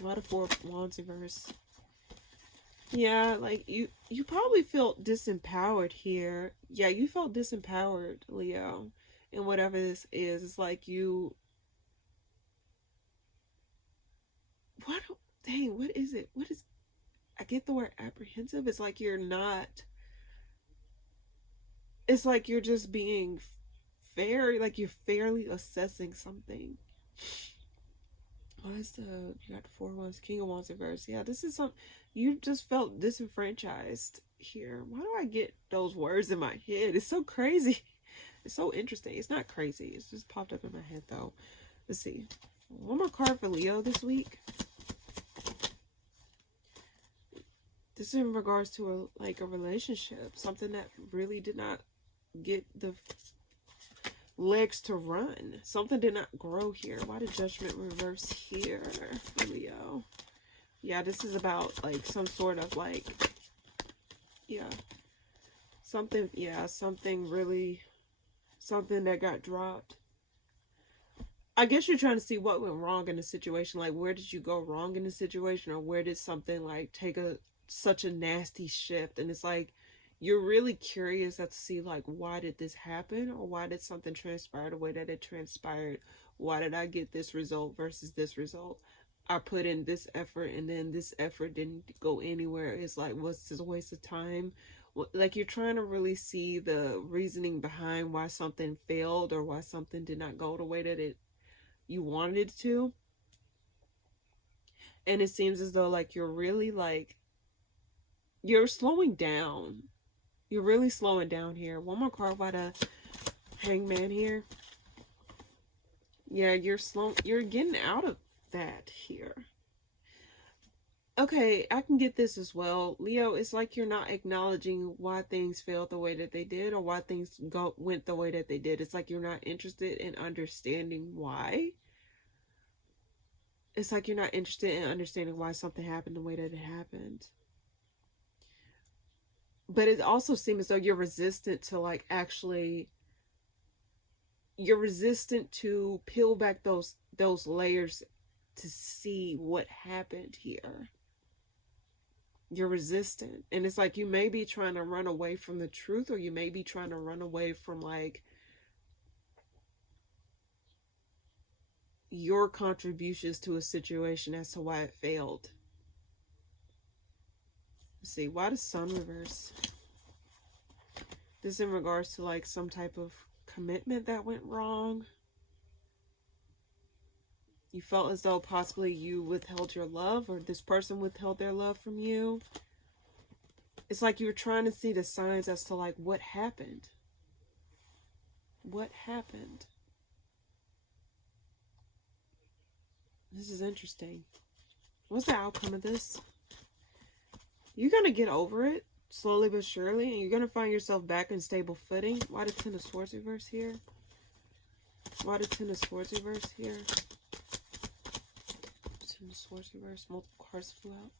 Why the 4 of Wands reverse? Yeah, like you probably felt disempowered here. Yeah, you felt disempowered, Leo. And whatever this is, it's like you, what is it? What is, I get the word apprehensive. It's like you're not, it's like you're just being you're fairly assessing something. Why is you got the 4 of Wands, King of Wands reverse? Yeah, this is you just felt disenfranchised here. Why do I get those words in my head? It's so crazy. It's so interesting. It's not crazy. It's just popped up in my head though. Let's see. One more card for Leo this week. This is in regards to a relationship, something that really did not get the legs to run. Something did not grow here. Why did Judgment reverse here for Leo? Yeah, this is about some sort of something that got dropped. I guess you're trying to see what went wrong in the situation. Where did you go wrong in the situation, or where did something take such a nasty shift? And it's you're really curious as to see why did this happen, or why did something transpire the way that it transpired? Why did I get this result versus this result? I put in this effort and then this effort didn't go anywhere. It's what's this, a waste of time? You're trying to really see the reasoning behind why something failed, or why something did not go the way that you wanted it to. And it seems as though you're really you're slowing down. You're really slowing down here. One more card by the Hangman here. Yeah, you're getting out of that here. Okay, I can get this as well. Leo, it's you're not acknowledging why things failed the way that they did, or why things went the way that they did. It's you're not interested in understanding why. It's you're not interested in understanding why something happened the way that it happened. But it also seems as though you're resistant to you're resistant to peel back those layers to see what happened here. You're resistant. And it's you may be trying to run away from the truth, or you may be trying to run away from your contributions to a situation as to why it failed. Let's see, why does Sun reverse? This is in regards to some type of commitment that went wrong. You felt as though possibly you withheld your love, or this person withheld their love from you. It's you were trying to see the signs as to what happened. What happened? This is interesting. What's the outcome of this? You're going to get over it slowly but surely, and you're going to find yourself back in stable footing. Why the Ten of Swords reverse here? Why the Ten of Swords reverse here? Ten of Swords reverse. Multiple cards flew out.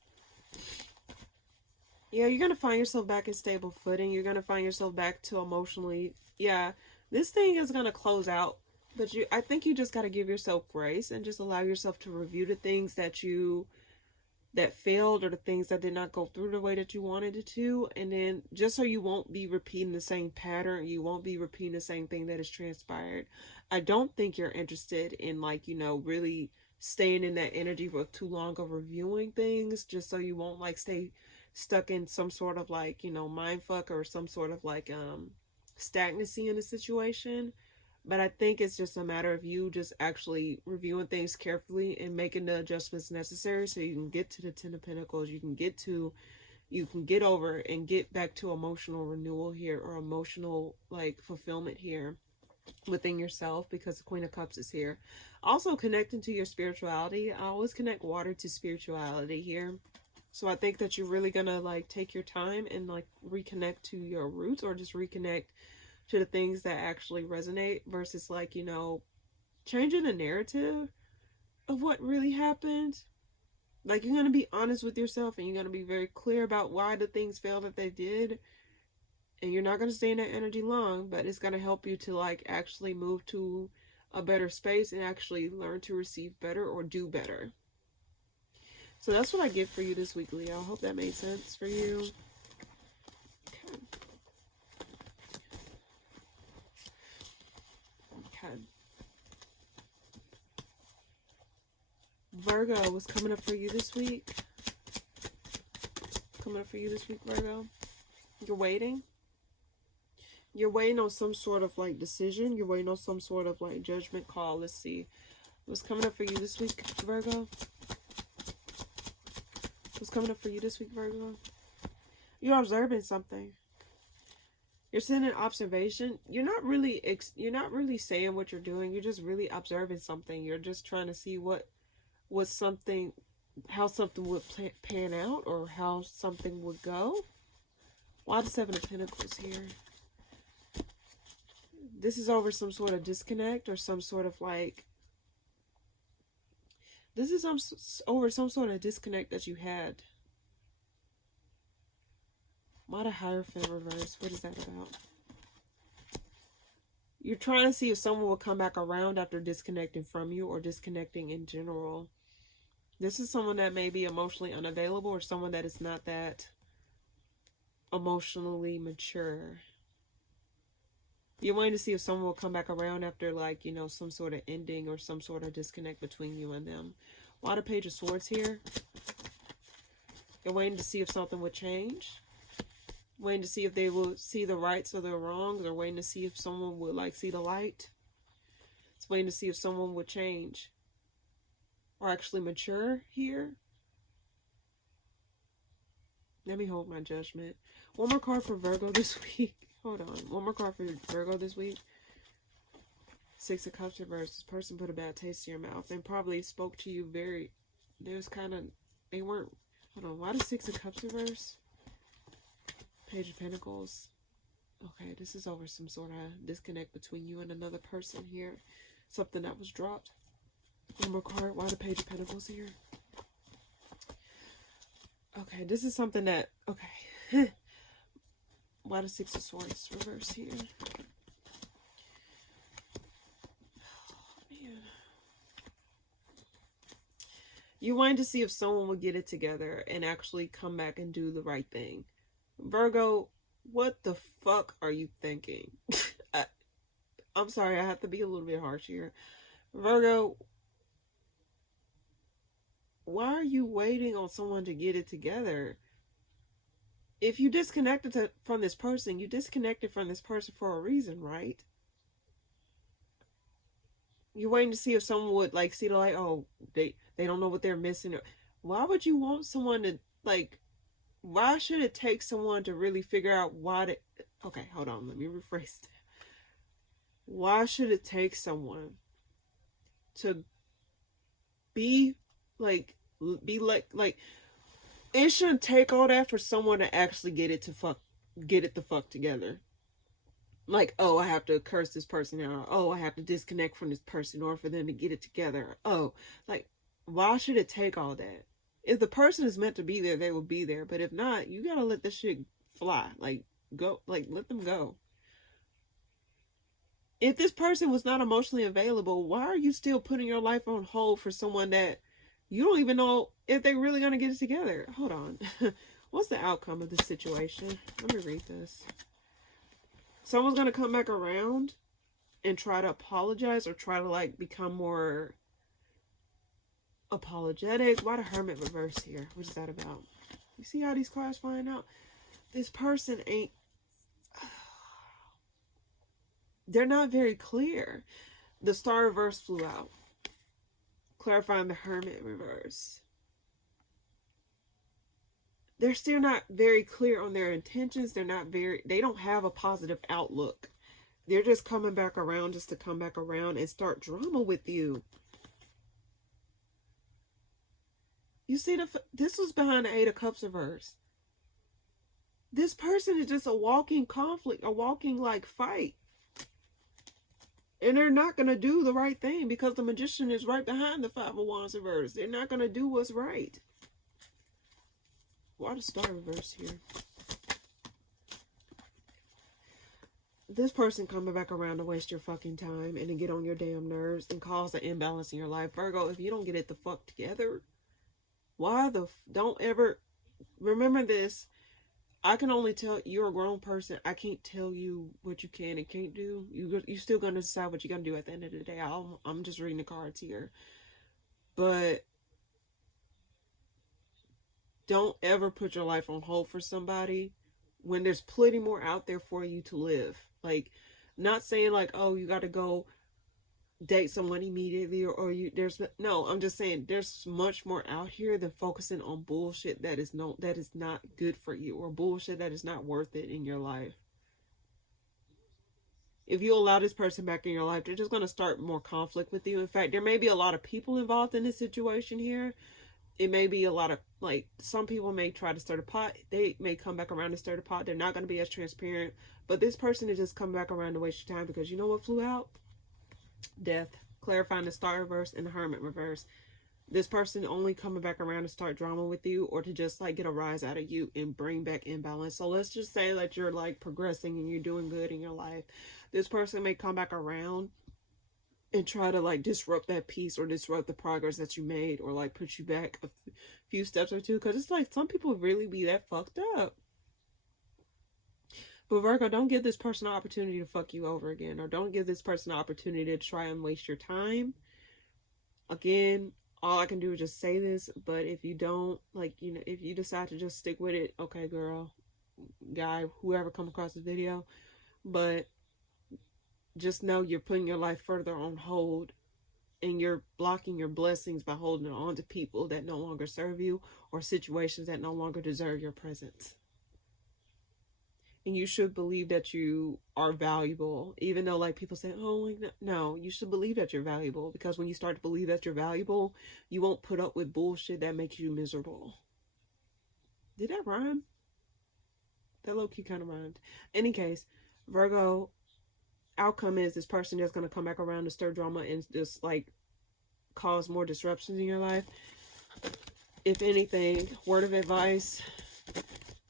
Yeah, you're going to find yourself back in stable footing. You're going to find yourself back to emotionally. Yeah, this thing is going to close out. But I think you just got to give yourself grace and just allow yourself to review the things that failed, or the things that did not go through the way that you wanted it to. And then just so you won't be repeating the same pattern, you won't be repeating the same thing that has transpired. I don't think you're interested in really staying in that energy for too long of reviewing things, just so you won't stay stuck in some sort of mind fuck, or some sort of stagnancy in the situation. But I think it's just a matter of you just actually reviewing things carefully and making the adjustments necessary so you can get to the Ten of Pentacles. You can get over and get back to emotional renewal here, or emotional fulfillment here within yourself, because the Queen of Cups is here. Also connecting to your spirituality. I always connect water to spirituality here. So I think that you're really gonna take your time and reconnect to your roots, or just reconnect to the things that actually resonate, versus changing the narrative of what really happened. You're going to be honest with yourself, and you're going to be very clear about why the things failed that they did, and you're not going to stay in that energy long, but it's going to help you to actually move to a better space and actually learn to receive better or do better. So that's what I get for you this week, Leo. I hope that made sense for you. Virgo, what's coming up for you this week? Coming up for you this week, Virgo. You're waiting. You're waiting on some sort of like decision. You're waiting on some sort of like judgment call. Let's see. What's coming up for you this week, Virgo? What's coming up for you this week, Virgo? You're observing something. You're sending observation. You're not really saying what you're doing. You're just really observing something. You're just trying to see how something would pan out, or how something would go. Why the Seven of Pentacles here? This is over some sort of disconnect, or some sort of like, this is over some sort of disconnect that you had. Why the Hierophant reverse? What is that about? You're trying to see if someone will come back around after disconnecting from you, or disconnecting in general. This is someone that may be emotionally unavailable, or someone that is not that emotionally mature. You're waiting to see if someone will come back around after, like, you know, some sort of ending or some sort of disconnect between you and them. Why the Page of Swords here? You're waiting to see if something would change. Waiting to see if they will see the rights or the wrongs. Or waiting to see if someone would, like, see the light. It's waiting to see if someone would change. Or actually mature here. Let me hold my judgment. One more card for Virgo this week. Hold on. One more card for Virgo this week. Six of Cups reverse. This person put a bad taste in your mouth and probably spoke to you very... They weren't... Hold on. Why the Six of Cups reverse? Page of Pentacles. Okay, this is over some sort of disconnect between you and another person here. Something that was dropped. One more card. Why the Page of Pentacles here? Okay, this is something that... Okay. Why the Six of Swords reverse here? Oh, man. You wanted to see if someone would get it together and actually come back and do the right thing. Virgo, what the fuck are you thinking? I'm sorry, I have to be a little bit harsh here. Virgo, why are you waiting on someone to get it together? If you disconnected from this person, you disconnected from this person for a reason, right? You're waiting to see if someone would, like, see the light. Oh, they don't know what they're missing. Why would you want someone to, like, why should it take someone to really figure out why they... Okay, hold on. Let me rephrase that. Why should it take someone to be like... It shouldn't take all that for someone to actually get it the fuck together. Like, oh, I have to curse this person out. Oh, I have to disconnect from this person in order for them to get it together. Oh, like, why should it take all that? If the person is meant to be there, they will be there. But if not, you gotta let this shit fly. Like, go, like, let them go. If this person was not emotionally available, why are you still putting your life on hold for someone that you don't even know if they're really gonna get it together? Hold on. What's the outcome of this situation? Let me read this. Someone's gonna come back around and try to apologize, or try to, like, become more apologetic. Why the Hermit reverse here? What is that about? You see how these cards flying out? This person ain't... They're not very clear. The Star reverse flew out, clarifying the Hermit reverse. They're still not very clear on their intentions. They don't have a positive outlook. They're just coming back around just to come back around and start drama with you. You see, this was behind the Eight of Cups reverse. This person is just a walking conflict, a walking, like, fight. And they're not going to do the right thing because the Magician is right behind the Five of Wands reverse. They're not going to do what's right. Why the Star reverse here? This person coming back around to waste your fucking time and to get on your damn nerves and cause an imbalance in your life. Virgo, if you don't get it the fuck together, don't ever... Remember this. I can only tell... You're a grown person. I can't tell you what you can and can't do. You're still going to decide what you're going to do at the end of the day. I'm just reading the cards here. But don't ever put your life on hold for somebody when there's plenty more out there for you to live. Like, not saying like, oh, you got to go date someone immediately, or you, there's no, I'm just saying there's much more out here than focusing on bullshit that is not good for you, or bullshit that is not worth it in your life. If you allow this person back in your life, they're just going to start more conflict with you. In fact, there may be a lot of people involved in this situation here. It may be a lot of, like, some people may try to stir the pot. They may come back around to stir the pot. They're not going to be as transparent. But this person is just coming back around to waste your time, because you know what flew out? Death. Clarifying the Star reverse and the Hermit reverse. This person only coming back around to start drama with you, or to just like get a rise out of you and bring back imbalance. So let's just say that you're like progressing and you're doing good in your life. This person may come back around and try to like disrupt that peace, or disrupt the progress that you made, or like put you back a few steps or two. Because it's like some people really be that fucked up. But Virgo, don't give this person an opportunity to fuck you over again, or don't give this person an opportunity to try and waste your time. Again, all I can do is just say this, but if you don't, like, you know, if you decide to just stick with it, okay, girl, guy, whoever come across this video, but just know you're putting your life further on hold, and you're blocking your blessings by holding on to people that no longer serve you, or situations that no longer deserve your presence. And you should believe that you are valuable, even though like people say, oh, like, no, you should believe that you're valuable, because when you start to believe that you're valuable, you won't put up with bullshit that makes you miserable. Did that rhyme? That low-key kind of rhymed. Any case, Virgo, outcome is this person is going to come back around to stir drama and just like cause more disruptions in your life. If anything, word of advice,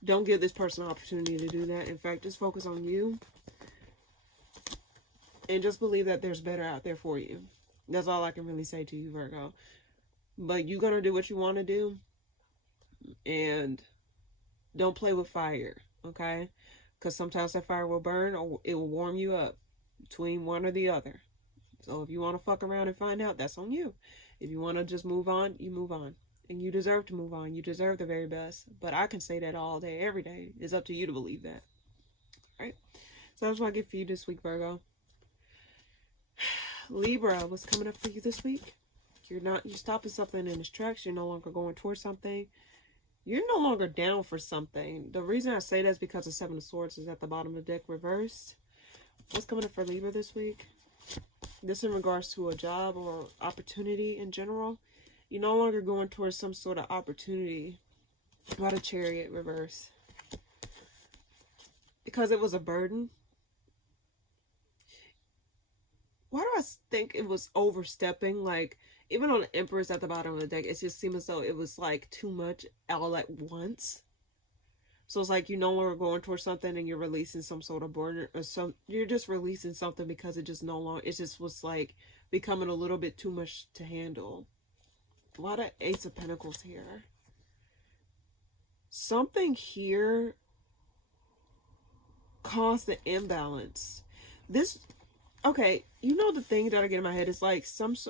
don't give this person an opportunity to do that. In fact, just focus on you. And just believe that there's better out there for you. That's all I can really say to you, Virgo. But you're going to do what you want to do. And don't play with fire, okay? Because sometimes that fire will burn, or it will warm you up, between one or the other. So if you want to fuck around and find out, that's on you. If you want to just move on, you move on. And you deserve to move on. You deserve the very best. But I can say that all day, every day. It's up to you to believe that. All right? So that's what I get for you this week, Virgo. Libra, what's coming up for you this week? You're stopping something in its tracks. You're no longer going towards something. You're no longer down for something. The reason I say that is because the Seven of Swords is at the bottom of the deck reversed. What's coming up for Libra this week? This in regards to a job or opportunity in general. You're no longer going towards some sort of opportunity. Why the Chariot reverse? Because it was a burden. Why do I think it was overstepping? Like, even on the Empress at the bottom of the deck, it just seemed as though it was like too much all at once. So it's like you're no longer going towards something and you're releasing some sort of burden, or you're just releasing something because it just no longer, it just was like becoming a little bit too much to handle. Why the Ace of Pentacles here? Something here caused the imbalance. This, okay, you know, the thing that I get in my head is like something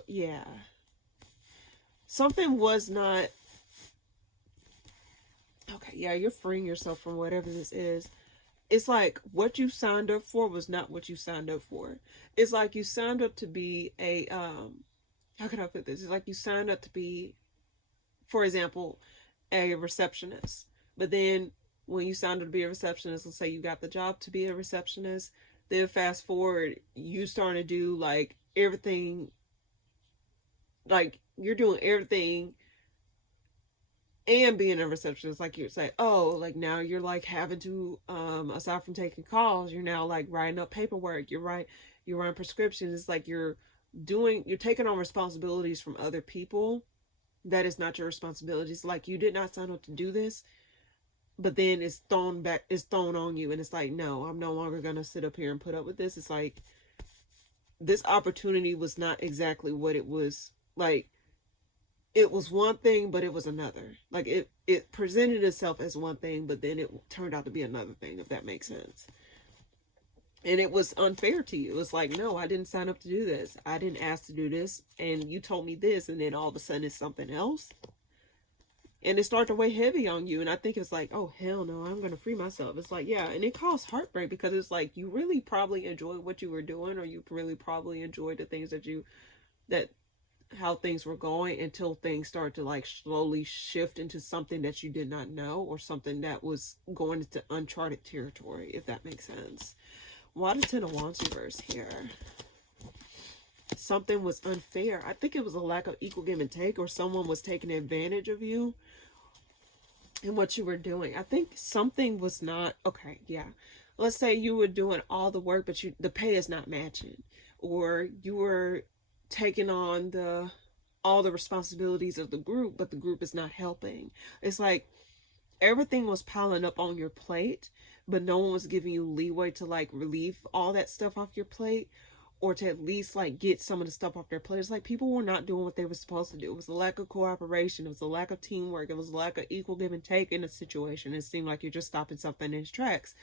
was not, okay, yeah, you're freeing yourself from whatever this is. It's like what you signed up for was not what you signed up for. It's like you signed up to be a, how can I put this? It's like you signed up to be, for example, a receptionist. But then when you signed up to be a receptionist, let's say you got the job to be a receptionist, then fast forward, you starting to do like everything, like you're doing everything and being a receptionist. Like you say, oh, like now you're like having to, aside from taking calls, you're now like writing up paperwork, you're writing prescriptions. It's like you're taking on responsibilities from other people that is not your responsibilities. Like you did not sign up to do this, but then it's thrown on you, and it's like, no, I'm no longer gonna sit up here and put up with this. It's like this opportunity was not exactly what it was. Like it was one thing, but it was another. Like it presented itself as one thing, but then it turned out to be another thing, if that makes sense. And it was unfair to you. It's like, no, I didn't sign up to do this. I didn't ask to do this. And you told me this. And then all of a sudden it's something else. and it started to weigh heavy on you. And I think it's like, oh hell no, I'm gonna free myself. It's like, yeah, and it caused heartbreak because it's like you really probably enjoyed what you were doing, or you really probably enjoyed the things that how things were going, until things started to like slowly shift into something that you did not know, or something that was going into uncharted territory, if that makes sense. Why the Ten of Wands reverse here? Something was unfair. I think it was a lack of equal give and take, or someone was taking advantage of you and what you were doing. I think something was not okay. Yeah, let's say you were doing all the work, but the pay is not matching, or you were taking on all the responsibilities of the group, but the group is not helping. It's like everything was piling up on your plate, but no one was giving you leeway to like relieve all that stuff off your plate, or to at least like get some of the stuff off their plate. It's like people were not doing what they were supposed to do. It was a lack of cooperation. It was a lack of teamwork. It was a lack of equal give and take in a situation. It seemed like you're just stopping something in its tracks.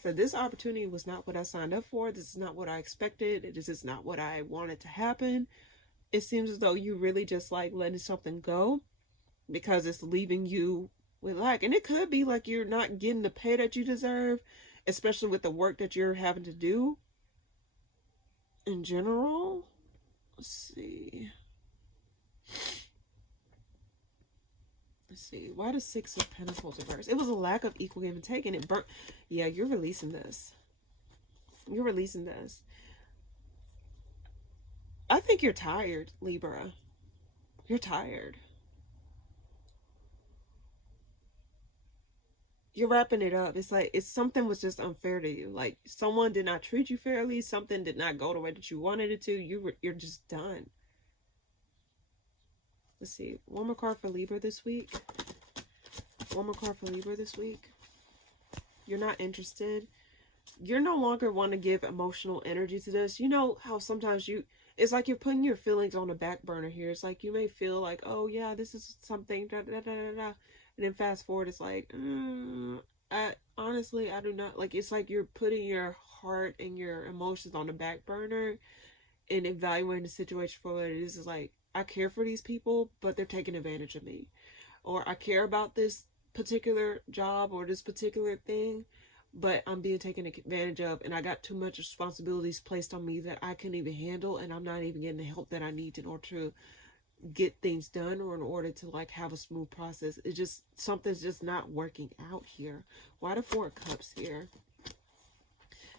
So this opportunity was not what I signed up for. This is not what I expected. This is not what I wanted to happen. It seems as though you really just like letting something go because it's leaving you with lack. And it could be like you're not getting the pay that you deserve, especially with the work that you're having to do in general. Let's see. Why the Six of Pentacles reverse? It was a lack of equal give and take, and it burnt. Yeah, you're releasing this. You're releasing this. I think you're tired, Libra. You're tired. You're wrapping it up. It's like something was just unfair to you. Like someone did not treat you fairly. Something did not go the way that you wanted it to. You're just done. Let's see. One more card for Libra this week. One more card for Libra this week. You're not interested. You're no longer want to give emotional energy to this. You know how sometimes it's like you're putting your feelings on the back burner here. It's like you may feel like, oh yeah, this is something, da da da da da. And then fast forward, it's like, honestly, I do not, like, it's like you're putting your heart and your emotions on the back burner and evaluating the situation for what it is. It's like, I care for these people, but they're taking advantage of me. Or I care about this particular job or this particular thing, but I'm being taken advantage of, and I got too much responsibilities placed on me that I couldn't even handle, and I'm not even getting the help that I need in order to get things done, or in order to like have a smooth process. It just, something's just not working out here. Why the Four of Cups here?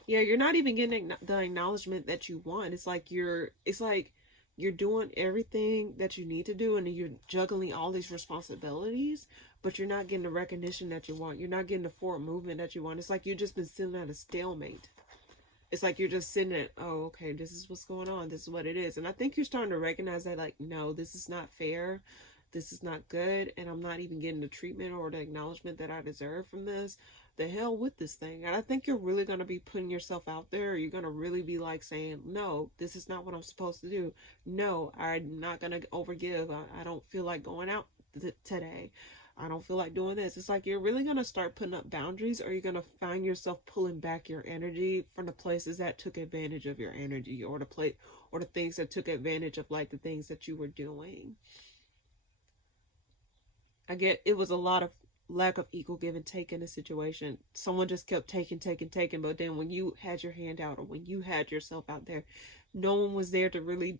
Yeah, you're not even getting the acknowledgement that you want. It's like you're doing everything that you need to do, and you're juggling all these responsibilities, but you're not getting the recognition that you want. You're not getting the forward movement that you want. It's like you've just been sitting at a stalemate. It's like you're just sitting at, oh, okay, this is what's going on. This is what it is. And I think you're starting to recognize that, like, no, this is not fair. This is not good. And I'm not even getting the treatment or the acknowledgement that I deserve from this. The hell with this thing. And I think you're really going to be putting yourself out there. You're going to really be like saying, no, this is not what I'm supposed to do. No, I'm not going to overgive. I don't feel like going out today. I don't feel like doing this. It's like you're really going to start putting up boundaries, or you're going to find yourself pulling back your energy from the places that took advantage of your energy, or the things that took advantage of like the things that you were doing. I get it was a lot of lack of equal give and take in a situation. Someone just kept taking, but then when you had your hand out, or when you had yourself out there, no one was there to really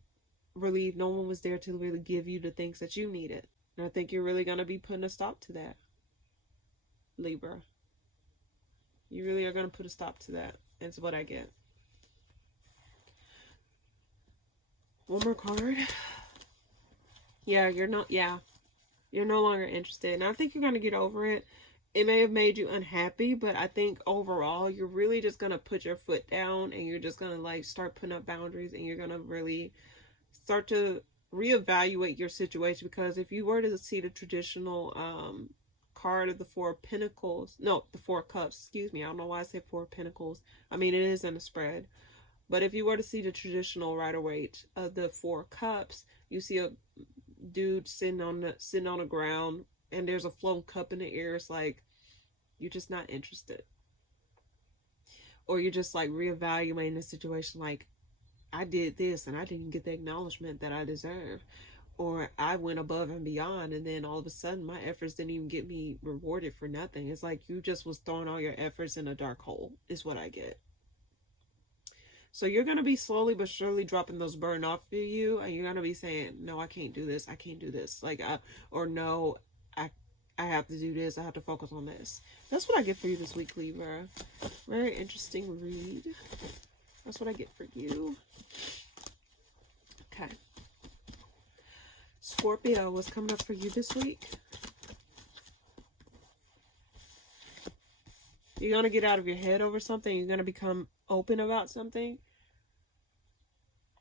relieve. No one was there to really give you the things that you needed. And I think you're really going to be putting a stop to that, Libra. You really are going to put a stop to that. That's what I get. One more card. Yeah, you're no longer interested. And I think you're going to get over it. It may have made you unhappy, but I think overall, you're really just going to put your foot down, and you're just going to like start putting up boundaries, and you're going to really start to reevaluate your situation. Because if you were to see the traditional card of the Four of Pentacles, no, the Four of Cups, excuse me, I don't know why I said Four of Pentacles. I mean, it is in a spread. But if you were to see the traditional Rider-Waite of the Four of Cups, you see a dude sitting on the ground, and there's a floating cup in the air. It's like you're just not interested, or you're just like reevaluating the situation, like, I did this and I didn't get the acknowledgement that I deserve. or I went above and beyond, and then all of a sudden my efforts didn't even get me rewarded for nothing. It's like you just was throwing all your efforts in a dark hole, is what I get. So you're going to be slowly but surely dropping those burden off of you, and you're going to be saying, no, I can't do this. I can't do this. Like, or no, I have to do this. I have to focus on this. That's what I get for you this week, Libra. Very interesting read. That's what I get for you. Okay. Scorpio, what's coming up for you this week? You're going to get out of your head over something. You're going to become open about something.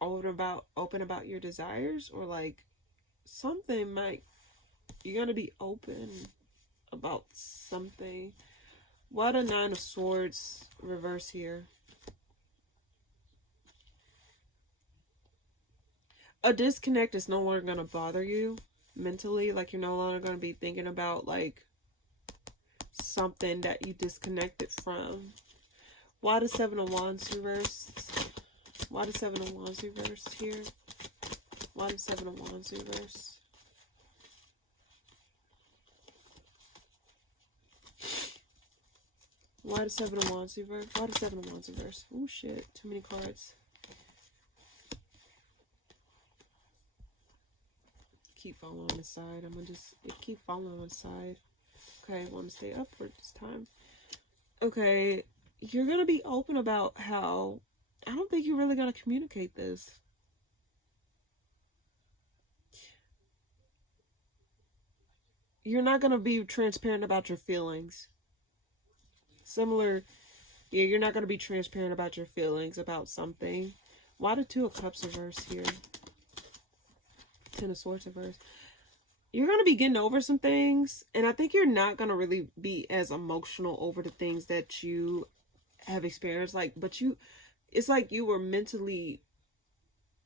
Open about your desires, or like something might, you're going to be open about something. What a 9 of Swords reverse here. A disconnect is no longer going to bother you mentally. Like, you're no longer going to be thinking about like something that you disconnected from. Why the 7 of Wands reversed? Why the 7 of Wands reversed here? Why the 7 of Wands reversed? Why the 7 of Wands reversed? Why the 7 of Wands reversed? Oh shit, too many cards. Keep falling on the side. I'm gonna just keep falling on the side. Okay, I want to stay upward this time. Okay, you're gonna be open about how I don't think you're really gonna communicate this. You're not gonna be transparent about your feelings. Similar, yeah, you're not gonna be transparent about your feelings about something. Why the 2 of Cups reverse here? 10 of Swords reverse. You're going to be getting over some things, and I think you're not going to really be as emotional over the things that you have experienced. Like, but it's like you were mentally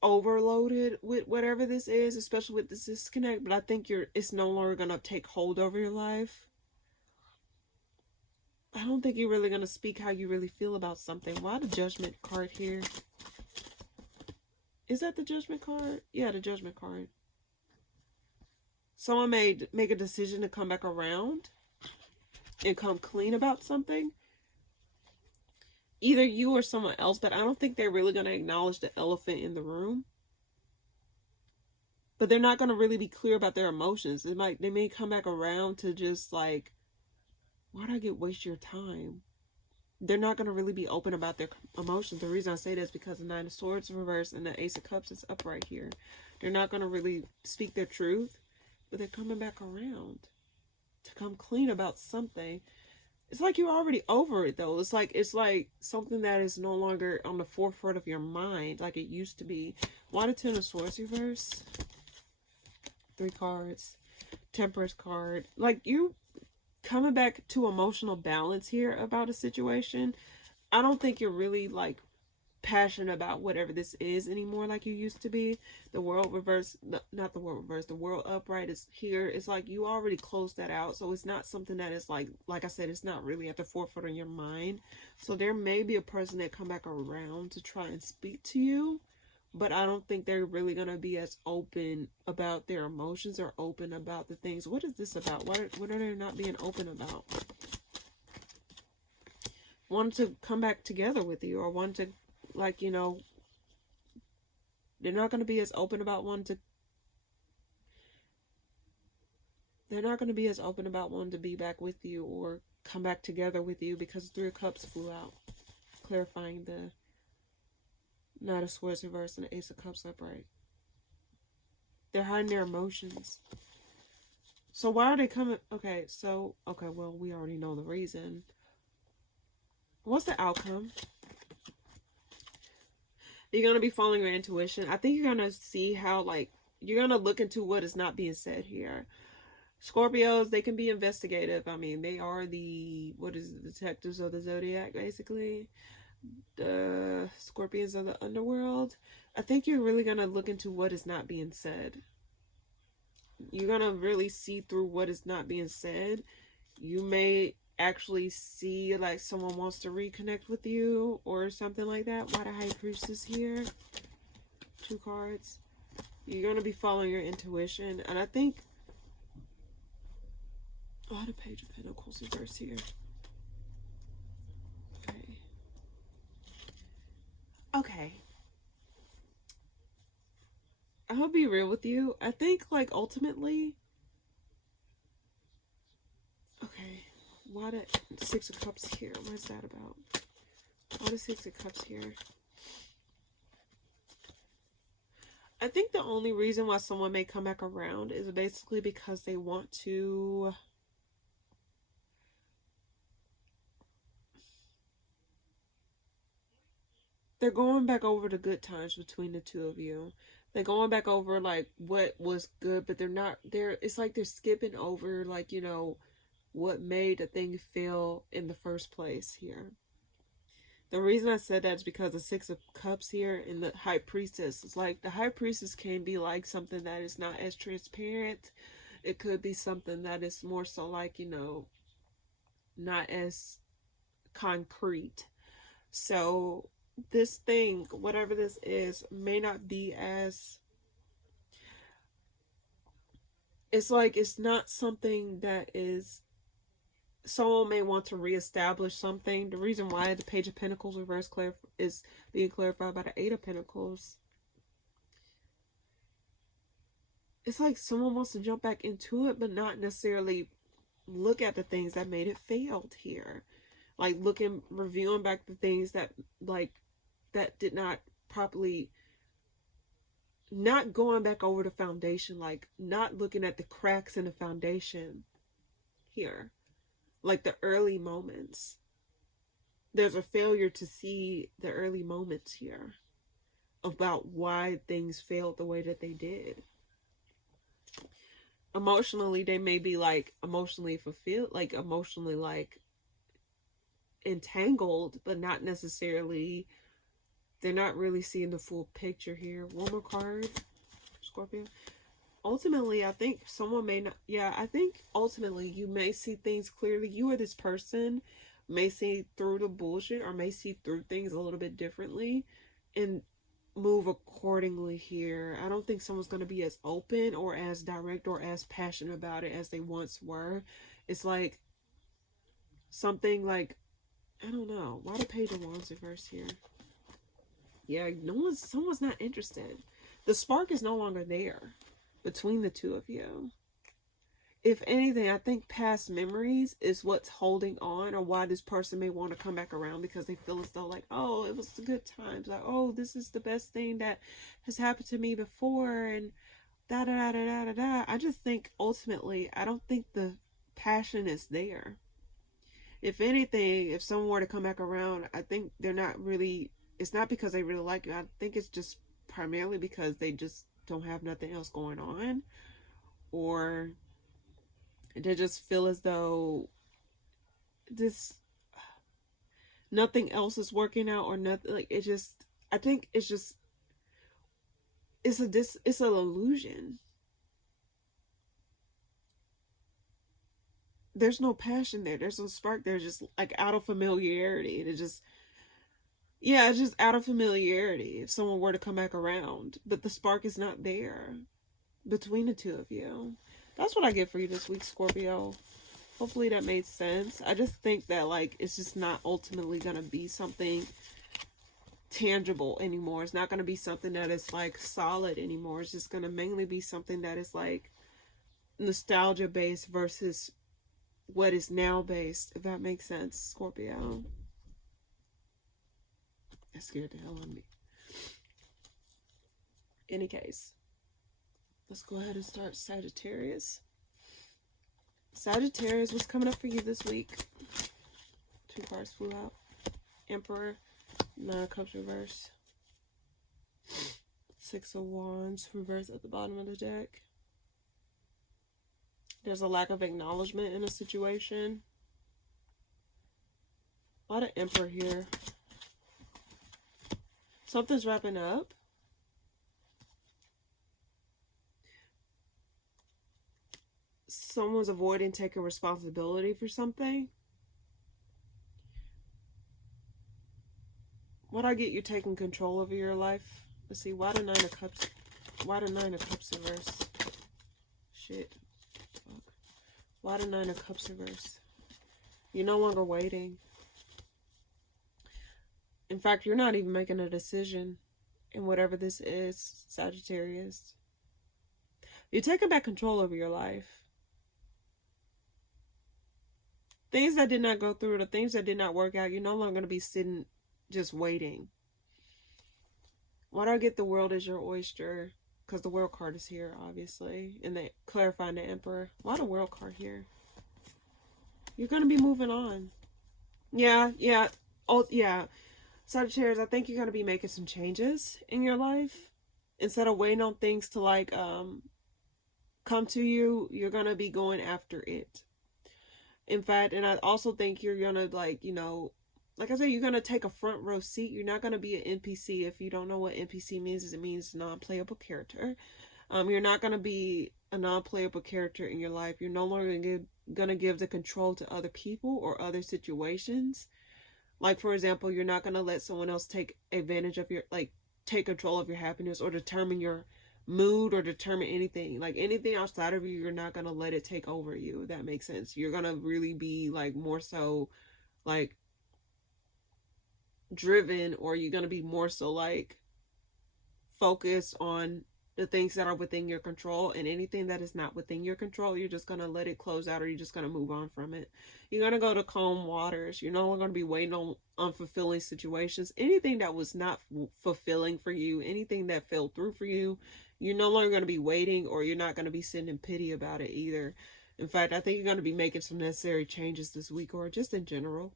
overloaded with whatever this is, especially with this disconnect, but I think it's no longer going to take hold over your life. I don't think you're really going to speak how you really feel about something. Why the Judgment card here? Is that the Judgment card? Yeah, the Judgment card. Someone may make a decision to come back around and come clean about something. Either you or someone else, but I don't think they're really going to acknowledge the elephant in the room. But they're not going to really be clear about their emotions. They may come back around to just like, why'd I waste your time? They're not going to really be open about their emotions. The reason I say that is because the 9 of Swords reverse and the Ace of Cups is upright here. They're not going to really speak their truth. But they're coming back around to come clean about something. It's like you're already over it, though. It's like something that is no longer on the forefront of your mind like it used to be. Why the 10 of Swords reverse? 3 cards. Temperance card. Like, you coming back to emotional balance here about a situation. I don't think you're really, like, passionate about whatever this is anymore like you used to be. The World reverse, not the World reverse, the World upright is here. It's like you already closed that out, so it's not something that is like I said, it's not really at the forefront of your mind. So there may be a person that come back around to try and speak to you, but I don't think they're really going to be as open about their emotions or open about the things. What is this about? What are they not being open about? Want to come back together with you, or want to, like, you know, they're not going to be as open about they're not going to be as open about wanting to be back with you or come back together with you, because 3 of Cups flew out, clarifying the 9 of Swords reverse and the Ace of Cups upright. They're hiding their emotions. So why are they coming? Okay, well, we already know the reason. What's the outcome? You're going to be following your intuition. I think you're going to see how, like, you're going to look into what is not being said here. Scorpios, they can be investigative. I mean, they are the detectives of the Zodiac, basically. The Scorpions of the underworld. I think you're really going to look into what is not being said. You're going to really see through what is not being said. You may actually see like someone wants to reconnect with you or something like that. Why the High Priestess here? 2 cards. You're going to be following your intuition. And I think... Oh, the Page of Pentacles reverse here. Okay. Okay. I'll be real with you. I think, like, ultimately... Okay. Why the Six of Cups here? What is that about? Why the Six of Cups here? I think the only reason why someone may come back around is basically because they want to... They're going back over the good times between the two of you. They're going back over, like, what was good, but they're not... It's like they're skipping over, like, you know, what made a thing fail in the first place here. The reason I said that is because the Six of Cups here and the High Priestess is like, the High Priestess can be like something that is not as transparent. It could be something that is more so like, you know, not as concrete. So this thing, whatever this is, may not be as... It's like, it's not something that is... Someone may want to reestablish something. The reason why the Page of Pentacles reverse is being clarified by the Eight of Pentacles. It's like someone wants to jump back into it, but not necessarily look at the things that made it failed here. Like reviewing back the things that, like, that did not properly... Not going back over the foundation, like not looking at the cracks in the foundation here. Like the early moments. There's a failure to see the early moments here about why things failed the way that they did. Emotionally, they may be like emotionally fulfilled, like emotionally like entangled, but not necessarily... They're not really seeing the full picture here. One more card, Scorpio. Ultimately, I think someone may not... Yeah, I think ultimately you may see things clearly. You or this person may see through the bullshit or may see through things a little bit differently and move accordingly here. I don't think someone's going to be as open or as direct or as passionate about it as they once were. It's like something like... I don't know. Why the Page of Wands reverse here? Yeah, someone's not interested. The spark is no longer there between the two of you. If anything, I think past memories is what's holding on, or why this person may want to come back around, because they feel as though like, oh, it was the good times. Like, oh, this is the best thing that has happened to me before, and da da da da da da. I just think ultimately, I don't think the passion is there. If anything, if someone were to come back around, I think they're not really... It's not because they really like you. I think it's just primarily because they just don't have nothing else going on, or they just feel as though nothing else is working out, or nothing. Like, it just... I think it's just... It's an illusion. There's no passion there. There's no spark there. Just like out of familiarity. It just... Yeah, it's just out of familiarity if someone were to come back around. But the spark is not there between the two of you. That's what I get for you this week, Scorpio. Hopefully that made sense. I just think that, like, it's just not ultimately going to be something tangible anymore. It's not going to be something that is, like, solid anymore. It's just going to mainly be something that is, like, nostalgia-based versus what is now-based, if that makes sense, Scorpio. That scared the hell out of me. Any case, let's go ahead and start Sagittarius. Sagittarius, what's coming up for you this week? 2 cards flew out. Emperor, 9 of Cups reverse. 6 of Wands reverse at the bottom of the deck. There's a lack of acknowledgement in a situation. A lot of Emperor here. Something's wrapping up. Someone's avoiding taking responsibility for something. What I get, you taking control over your life. Let's see, why the 9 of Cups? Why the Nine of Cups reverse? Shit. Fuck. Why the Nine of Cups reverse? You're no longer waiting. In fact, you're not even making a decision in whatever this is, Sagittarius. You're taking back control over your life. Things that did not go through, the things that did not work out, you're no longer going to be sitting just waiting. Why do I get the World is your oyster? Because the World card is here, obviously. And they clarifying the Emperor. Why the World card here? You're going to be moving on. Yeah. Oh, yeah. Sagittarius, I think you're going to be making some changes in your life. Instead of waiting on things to, like, come to you, you're going to be going after it. In fact, and I also think you're going to, like, you know, like I said, you're going to take a front row seat. You're not going to be an NPC. If you don't know what NPC means, it means non-playable character. You're not going to be a non-playable character in your life. You're no longer going to give the control to other people or other situations. Like, for example, you're not going to let someone else take advantage of your, like, take control of your happiness or determine your mood or determine anything. Like, anything outside of you, you're not going to let it take over you, if that makes sense. You're going to really be, like, more so, like, driven, or you're going to be more so, like, focused on the things that are within your control, and anything that is not within your control, you're just going to let it close out, or you're just going to move on from it. You're going to go to calm waters. You're no longer going to be waiting on unfulfilling situations. Anything that was not fulfilling for you, anything that fell through for you, you're no longer going to be waiting, or you're not going to be sitting in pity about it either. In fact, I think you're going to be making some necessary changes this week, or just in general.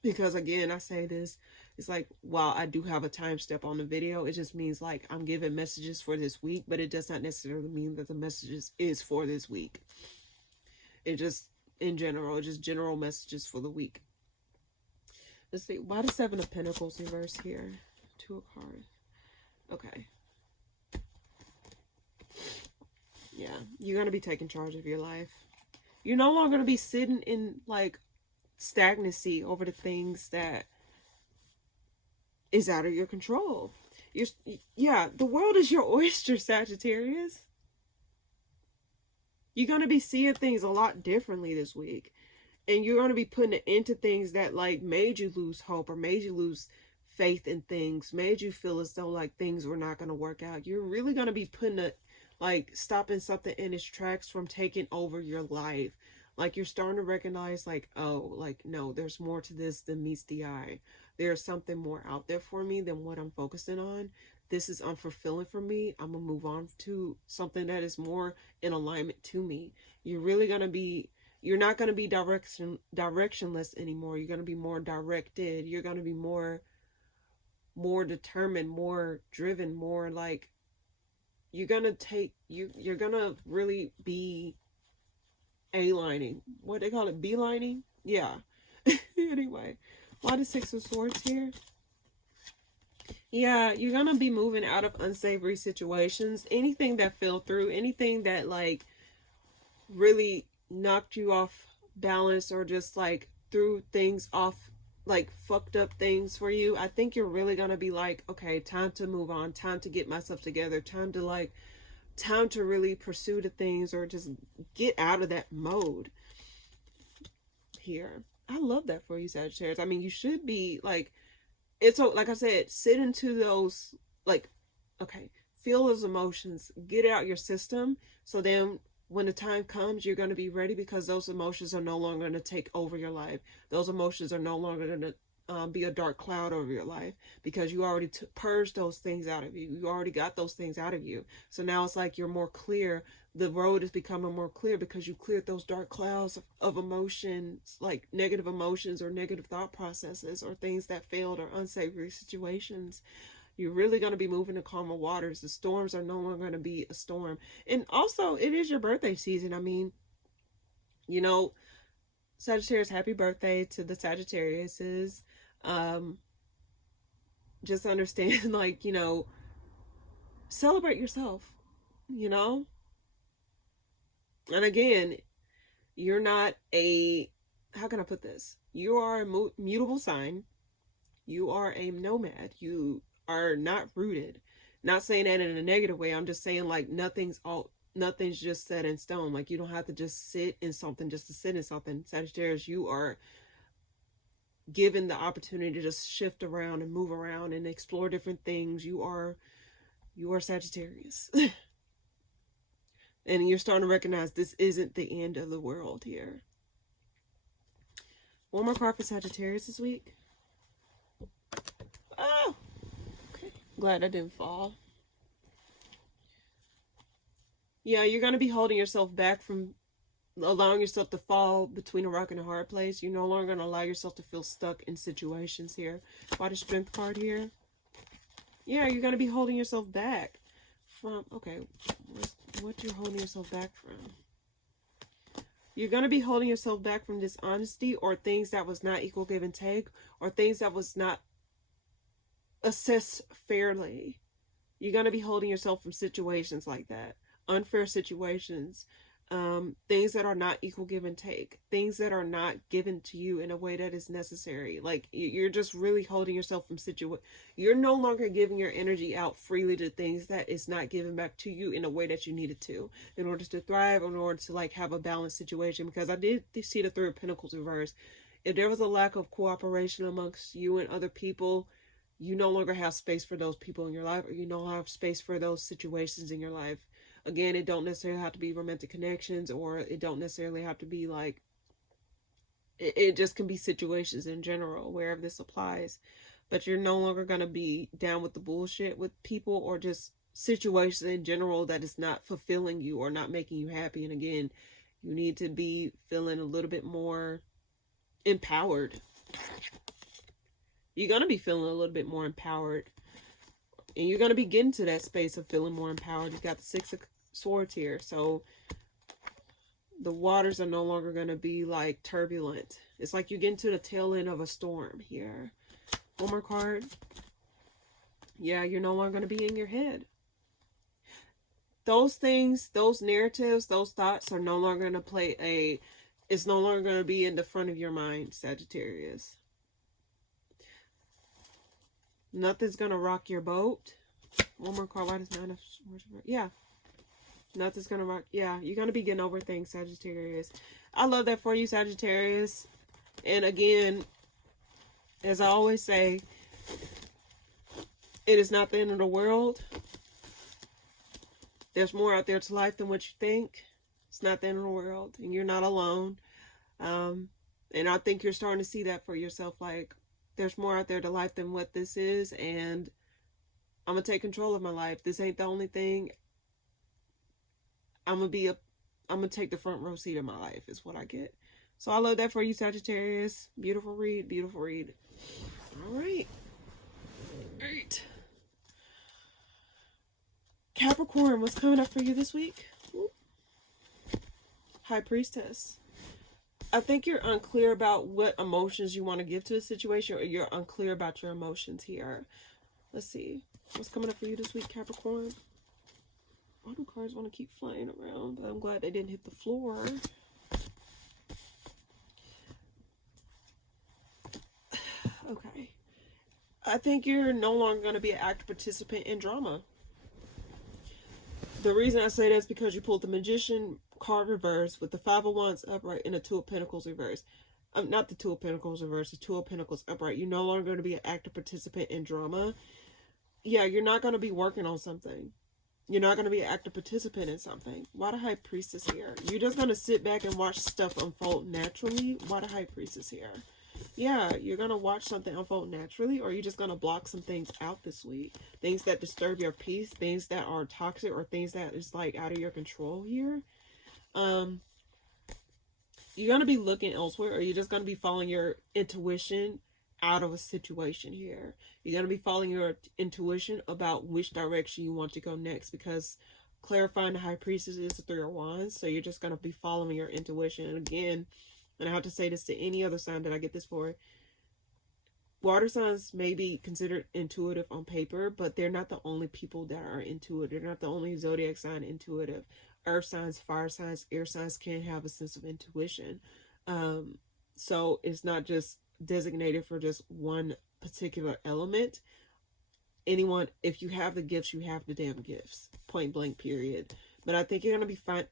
Because again, I say this, it's like, while I do have a time step on the video, it just means like I'm giving messages for this week, but it does not necessarily mean that the messages is for this week. It just, in general, just general messages for the week. Let's see, why the Seven of Pentacles reverse here? Two of cards. Okay. Yeah, you're going to be taking charge of your life. You're no longer going to be sitting in, like, stagnancy over the things that is out of your control. Yeah, the world is your oyster, Sagittarius. You're going to be seeing things a lot differently this week. And you're going to be putting it into things that, like, made you lose hope, or made you lose faith in things, made you feel as though, like, things were not going to work out. You're really going to be putting it, like, stopping something in its tracks from taking over your life. Like, you're starting to recognize, like, oh, like, no, there's more to this than meets the eye. There's something more out there for me than what I'm focusing on. This is unfulfilling for me. I'm going to move on to something that is more in alignment to me. You're really going to be, you're not going to be directionless anymore. You're going to be more directed. You're going to be more determined, more driven, more like, you're going to take, you're going to really be A-lining. What they call it? B-lining? Yeah. Anyway, why the Six of Swords here? Yeah, you're going to be moving out of unsavory situations. Anything that fell through, anything that, like, really knocked you off balance, or just, like, threw things off, like, fucked up things for you. I think you're really going to be like, okay, time to move on. Time to get myself together. Time to really pursue the things, or just get out of that mode here. I love that for you, Sagittarius. I mean, you should be, like, it's so, like I said, sit into those, like, okay, feel those emotions, get out your system, so then when the time comes, you're going to be ready, because those emotions are no longer going to take over your life. Those emotions are no longer going to be a dark cloud over your life, because you already purged those things out of you. You already got those things out of you. So now it's like you're more clear. The road is becoming more clear, because you cleared those dark clouds of emotions, like negative emotions or negative thought processes, or things that failed, or unsavory situations. You're really going to be moving to calmer waters. The storms are no longer going to be a storm. And also, it is your birthday season. I mean, you know, Sagittarius, happy birthday to the Sagittariuses. Just understand, like, you know, celebrate yourself, you know? And again, you're not a, how can I put this? You are a mutable sign. You are a nomad. You are not rooted. Not saying that in a negative way. I'm just saying like nothing's just set in stone. Like you don't have to just sit in something just to sit in something. Sagittarius, you are given the opportunity to just shift around and move around and explore different things. You are Sagittarius. And you're starting to recognize this isn't the end of the world here. One more card for Sagittarius this week. Oh, okay. Glad I didn't fall. Yeah, you're going to be holding yourself back from allowing yourself to fall between a rock and a hard place. You're no longer going to allow yourself to feel stuck in situations here. Why the Strength card here? Yeah, you're going to be holding yourself back from... Okay, what you're holding yourself back from? You're going to be holding yourself back from dishonesty or things that was not equal give and take or things that was not assessed fairly. You're going to be holding yourself from situations like that. Unfair situations. Things that are not equal give and take. Things that are not given to you in a way that is necessary. Like, you're just really holding yourself from You're no longer giving your energy out freely to things that is not given back to you in a way that you needed to. In order to thrive, in order to, like, have a balanced situation. Because I did see the Three of Pentacles reverse. If there was a lack of cooperation amongst you and other people, you no longer have space for those people in your life. Or you no longer have space for those situations in your life. Again, it don't necessarily have to be romantic connections, or it don't necessarily have to be like, it just can be situations in general, wherever this applies. But you're no longer going to be down with the bullshit with people or just situations in general that is not fulfilling you or not making you happy. And again, you need to be feeling a little bit more empowered. You're going to be feeling a little bit more empowered. And you're going to be getting to that space of feeling more empowered. You've got the Six of Swords here. So the waters are no longer going to be like turbulent. It's like you get into the tail end of a storm here. One more card. Yeah, you're no longer going to be in your head. Those things, those narratives, those thoughts are no longer going to it's no longer going to be in the front of your mind, Sagittarius. Nothing's going to rock your boat. One more card. Why does Nine of Swords? Yeah. Nothing's going to rock. Yeah, you're going to be getting over things, Sagittarius. I love that for you, Sagittarius. And again, as I always say, it is not the end of the world. There's more out there to life than what you think. It's not the end of the world. And you're not alone. And I think you're starting to see that for yourself. Like, there's more out there to life than what this is, and I'm going to take control of my life. This ain't the only thing. I'm going to take the front row seat of my life is what I get. So I love that for you, Sagittarius. Beautiful read, beautiful read. All right. Great. Capricorn, what's coming up for you this week? High Priestess. I think you're unclear about what emotions you want to give to a situation, or you're unclear about your emotions here. Let's see. What's coming up for you this week, Capricorn? All the cards want to keep flying around, but I'm glad they didn't hit the floor. Okay. I think you're no longer going to be an active participant in drama. The reason I say that is because you pulled the Magician card reverse with the Five of Wands upright and the Two of Pentacles reverse. Not the Two of Pentacles reverse, the Two of Pentacles upright. You're no longer going to be an active participant in drama. Yeah, you're not going to be working on something. You're not going to be an active participant in something. Why the High Priestess here? You're just going to sit back and watch stuff unfold naturally. Why the High Priestess here? Yeah, you're going to watch something unfold naturally, or you're just going to block some things out this week. Things that disturb your peace, things that are toxic, or things that is like out of your control here. You're going to be looking elsewhere, or you're just going to be following your intuition out of a situation here. You're going to be following your intuition about which direction you want to go next, because clarifying the High Priestess is the Three of Wands, so you're just going to be following your intuition. And again, and I have to say this to any other sign that I get this for, water signs may be considered intuitive on paper, but they're not the only people that are intuitive. They're not the only zodiac sign intuitive. Earth signs, fire signs, air signs can have a sense of intuition. So it's not just designated for just one particular element. anyone, if you have the gifts, you have the damn gifts. Point blank, period. But I think you're going to be fine.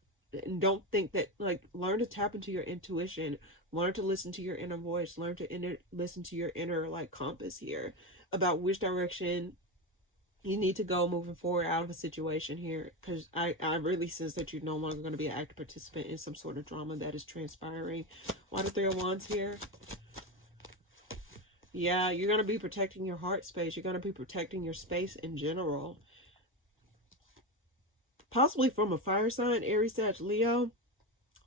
And don't think that, like, learn to tap into your intuition. Learn to listen to your inner voice. Learn to listen to your inner, like, compass here about which direction you need to go moving forward out of a situation here. Because I really sense that you're no longer going to be an active participant in some sort of drama that is transpiring. Why the Three of Wands here? Yeah, you're going to be protecting your heart space. You're going to be protecting your space in general. Possibly from a fire sign, Aries, Sag, Leo.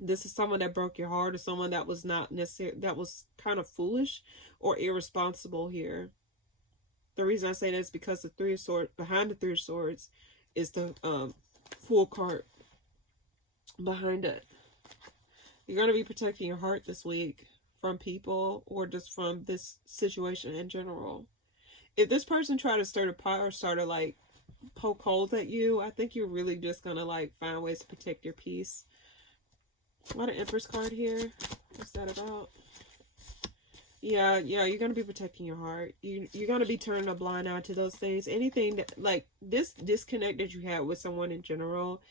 This is someone that broke your heart, or someone that was not necessarily, that was kind of foolish or irresponsible here. The reason I say that is because the Three of Swords, behind the Three of Swords, is the Fool card behind it. You're going to be protecting your heart this week from people, or just from this situation in general. If this person tried to stir the pot or start to, like, poke holes at you, I think you're really just gonna, like, find ways to protect your peace. What an Empress card here. What's that about? Yeah, you're gonna be protecting your heart. You're gonna be turning a blind eye to those things. Anything that, like, this disconnect that you had with someone in general,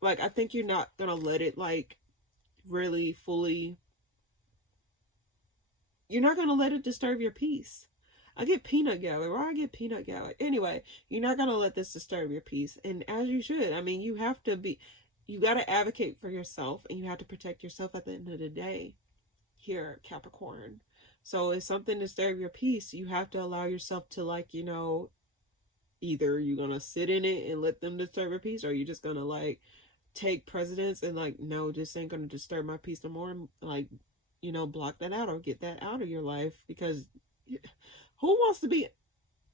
like, I think you're not gonna let it, like, really fully, you're not gonna let it disturb your peace. I get peanut gallery. Why I get peanut gallery? Anyway, you're not going to let this disturb your peace. And as you should. I mean, you have to be, you got to advocate for yourself. And you have to protect yourself at the end of the day. Here, Capricorn. So if something disturbs your peace, you have to allow yourself to, like, you know, either you're going to sit in it and let them disturb your peace. Or you're just going to, like, take precedence and, like, no, this ain't going to disturb my peace no more. And, like, you know, block that out or get that out of your life. Because who wants to be,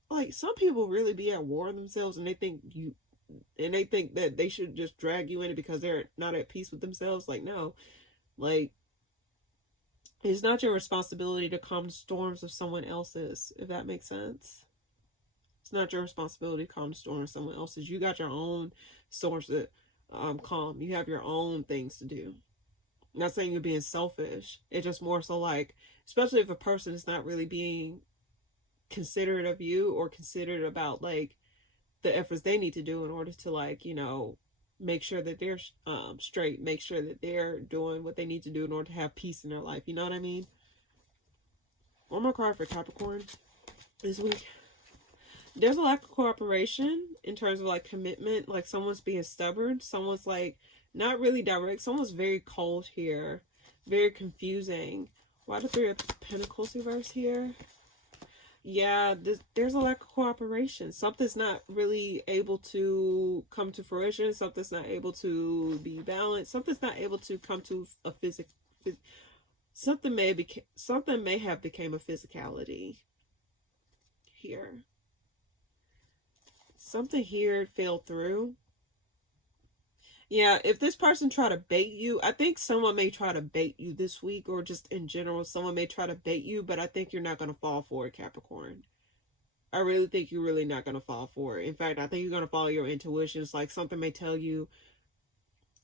like, some people really be at war themselves, and they think that they should just drag you in it because they're not at peace with themselves. Like, no, like, it's not your responsibility to calm the storms of someone else's, if that makes sense. It's not your responsibility to calm the storm of someone else's. You got your own storms to calm. You have your own things to do. I'm not saying you're being selfish. It's just more so, like, especially if a person is not really being considerate of you or considerate about, like, the efforts they need to do in order to, like, you know, make sure that they're straight, make sure that they're doing what they need to do in order to have peace in their life. You know what I mean? One more card for Capricorn this week. There's a lack of cooperation in terms of, like, commitment. Like, someone's being stubborn. Someone's, like, not really direct. Someone's very cold here. Very confusing. Why the Three of Pentacles reverse here? Yeah, there's a lack of cooperation. Something's not really able to come to fruition. Something's not able to be balanced. Something's not able to come to a something may have become a physicality here. Something here fell through. Yeah, if this person try to bait you, I think someone may try to bait you this week, or just in general, someone may try to bait you, but I think you're not going to fall for it, Capricorn. I really think you're really not going to fall for it. In fact, I think you're going to follow your intuition. It's like something may tell you,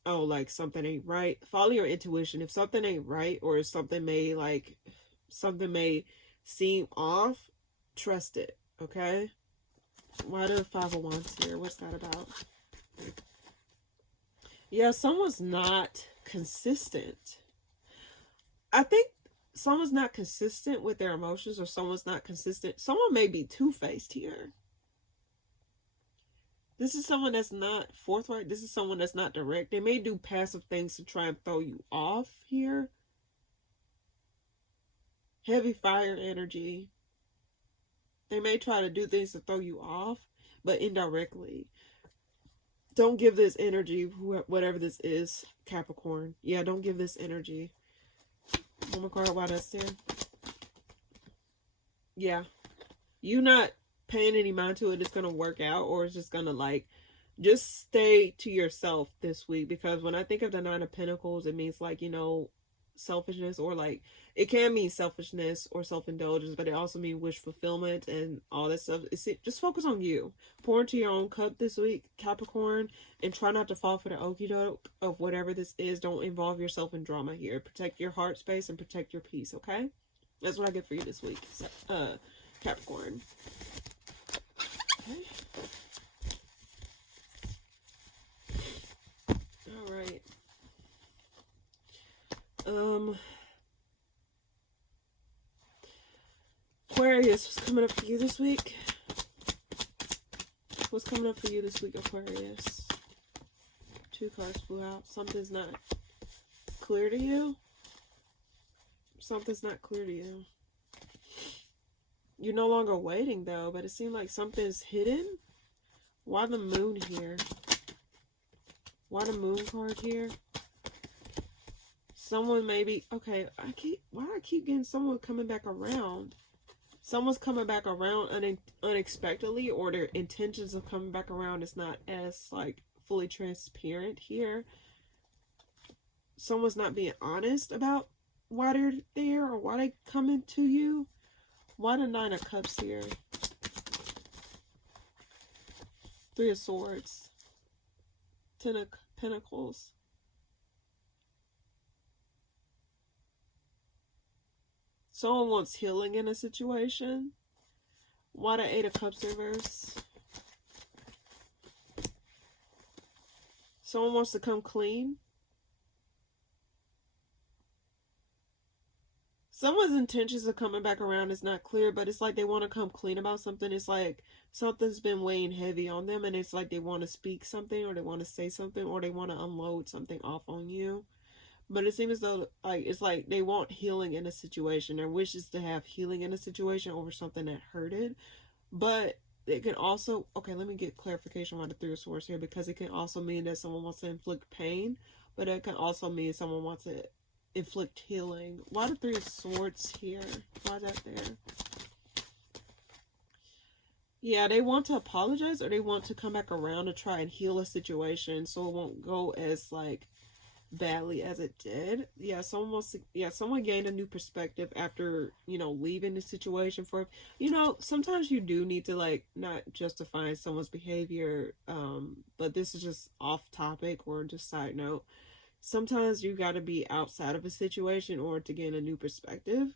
oh, like, something ain't right. Follow your intuition. If something ain't right, or if something may, like, something may seem off, trust it, okay? Why the Five of Wands here? What's that about? Yeah, someone's not consistent. I think someone's not consistent with their emotions, or someone's not consistent. Someone may be two-faced here. This is someone that's not forthright. This is someone that's not direct. They may do passive things to try and throw you off here. Heavy fire energy. They may try to do things to throw you off, but indirectly. Don't give this energy, whatever this is, Capricorn. Yeah, don't give this energy. One more card, why that's there. Yeah. You not paying any mind to it, it's going to work out, or it's just going to, like, just stay to yourself this week. Because when I think of the Nine of Pentacles, it means, like, you know, selfishness, or, like, it can mean selfishness or self-indulgence, but it also means wish fulfillment and all that stuff. Just focus on you. Pour into your own cup this week, Capricorn, and try not to fall for the okie doke of whatever this is. Don't involve yourself in drama here. Protect your heart space and protect your peace, okay? That's what I get for you this week, Capricorn. Okay. Aquarius, what's coming up for you this week? What's coming up for you this week, Aquarius? 2 cards flew out. Something's not clear to you. Something's not clear to you. You're no longer waiting, though, but it seemed like something's hidden. Why the moon here? Why the moon card here? Someone maybe... Okay, why do I keep getting someone coming back around? Someone's coming back around unexpectedly, or their intentions of coming back around is not as, like, fully transparent here. Someone's not being honest about why they're there or why they coming to you. Why the 9 of Cups here? 3 of Swords. 10 of Pentacles. Someone wants healing in a situation. Why the 8 of Cups reverse? Someone wants to come clean. Someone's intentions of coming back around is not clear, but it's like they want to come clean about something. It's like something's been weighing heavy on them, and it's like they want to speak something, or they want to say something, or they want to unload something off on you. But it seems as though, like, it's like they want healing in a situation. Their wish is to have healing in a situation over something that hurted. But it can also... Okay, let me get clarification on the 3 of Swords here, because it can also mean that someone wants to inflict pain, but it can also mean someone wants to inflict healing. Why the 3 of Swords here? Why is that there? Yeah, they want to apologize, or they want to come back around to try and heal a situation so it won't go as, like, badly as it did. Yeah, someone wants to... Yeah, someone gained a new perspective after, you know, leaving the situation for... You know, sometimes you do need to, like, not justify someone's behavior, but this is just off topic or just side note. Sometimes you got to be outside of a situation or to gain a new perspective,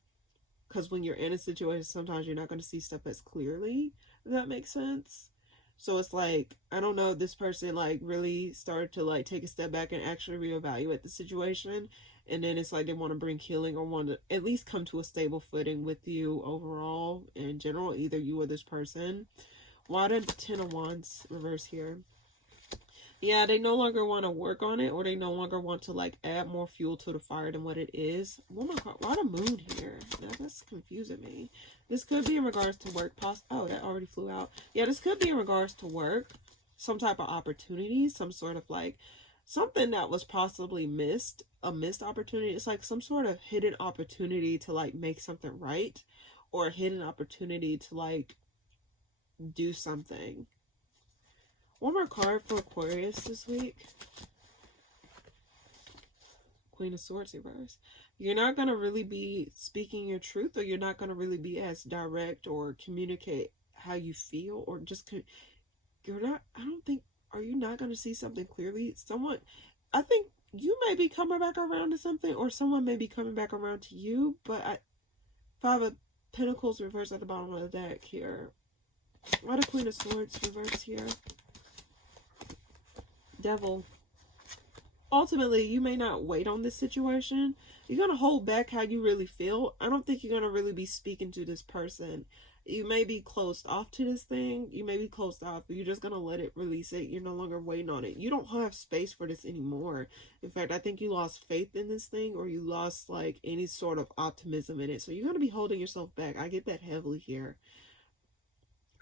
because when you're in a situation, sometimes you're not going to see stuff as clearly, if that makes sense. So it's like, I don't know, this person like really started to like take a step back and actually reevaluate the situation, and then it's like they want to bring healing or want to at least come to a stable footing with you overall in general, either you or this person. Why did 10 of Wands reverse here? Yeah, they no longer want to work on it, or they no longer want to like add more fuel to the fire than what it is. Oh my god, why the moon here? Now that's confusing me. This could be in regards to work. Oh, that already flew out. Yeah, this could be in regards to work. Some type of opportunity, some sort of like something that was possibly missed, a missed opportunity. It's like some sort of hidden opportunity to like make something right, or a hidden opportunity to like do something. One more card for Aquarius this week. Queen of Swords reverse. You're not going to really be speaking your truth, or you're not going to really be as direct or communicate how you feel, or just you're not... I don't think... Are you not going to see something clearly? Someone... I think you may be coming back around to something, or someone may be coming back around to you, but 5 of Pentacles reverse at the bottom of the deck here. Why the Queen of Swords reverse here? Devil. Ultimately, you may not wait on this situation. You're going to hold back how you really feel. I don't think you're going to really be speaking to this person. You may be closed off to this thing. You may be closed off, but you're just going to let it release it. You're no longer waiting on it. You don't have space for this anymore. In fact, I think you lost faith in this thing, or you lost like any sort of optimism in it. So you're going to be holding yourself back. I get that heavily here.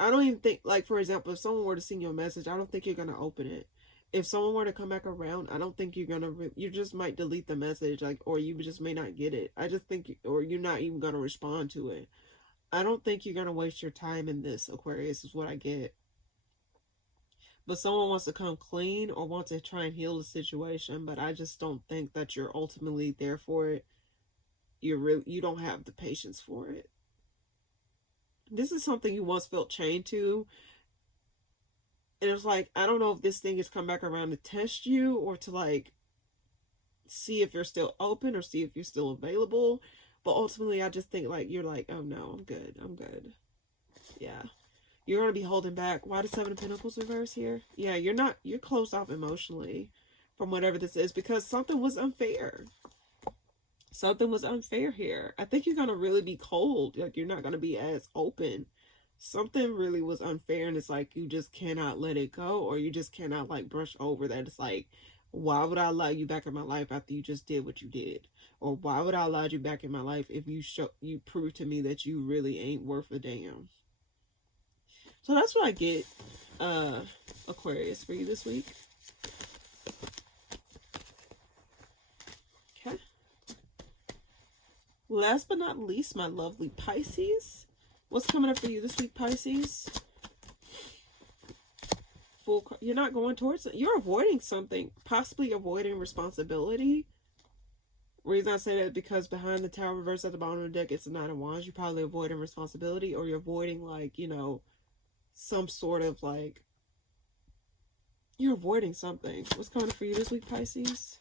I don't even think, like, for example, if someone were to send you a message, I don't think you're going to open it. If someone were to come back around, I don't think you're going to, you just might delete the message, like, or you just may not get it. I just think, or you're not even going to respond to it. I don't think you're going to waste your time in this, Aquarius, is what I get. But someone wants to come clean or wants to try and heal the situation, but I just don't think that you're ultimately there for it. You don't have the patience for it. This is something you once felt chained to. And it's like, I don't know if this thing has come back around to test you, or to like see if you're still open, or see if you're still available. But ultimately, I just think like, you're like, oh no, I'm good. I'm good. Yeah. You're going to be holding back. Why the 7 of Pentacles reverse here? Yeah, you're closed off emotionally from whatever this is, because something was unfair. Something was unfair here. I think you're going to really be cold. Like, you're not going to be as open. Something really was unfair, and it's like you just cannot let it go, or you just cannot, like, brush over that. It's like, why would I allow you back in my life after you just did what you did? Or why would I allow you back in my life if you prove to me that you really ain't worth a damn? So that's what I get, Aquarius, for you this week. Okay. Last but not least, my lovely Pisces. What's coming up for you this week, Pisces? You're not going towards it. You're avoiding something, possibly avoiding responsibility. Reason I say that is because behind the Tower reverse at the bottom of the deck, it's a Nine of Wands. You're probably avoiding responsibility, or you're avoiding, like, you know, some sort of, like, you're avoiding something. What's coming up for you this week, Pisces?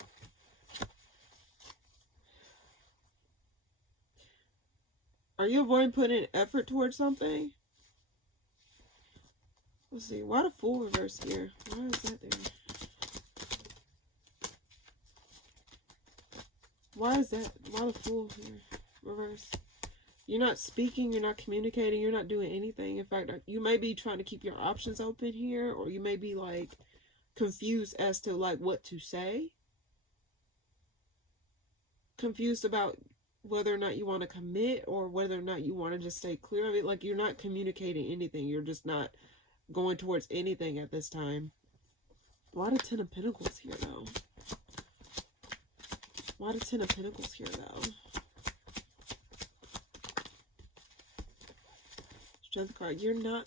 Are you avoiding putting effort towards something? Let's see. Why the Fool reverse here? Why is that there? Why is that? Why the Fool here? Reverse. You're not speaking. You're not communicating. You're not doing anything. In fact, you may be trying to keep your options open here. Or you may be, like, confused as to, like, what to say. Confused about whether or not you want to commit, or whether or not you want to just stay clear of it. Like, you're not communicating anything. You're just not going towards anything at this time. Why the Ten of Pentacles here, though? Why the Ten of Pentacles here, though? Strength card. You're not...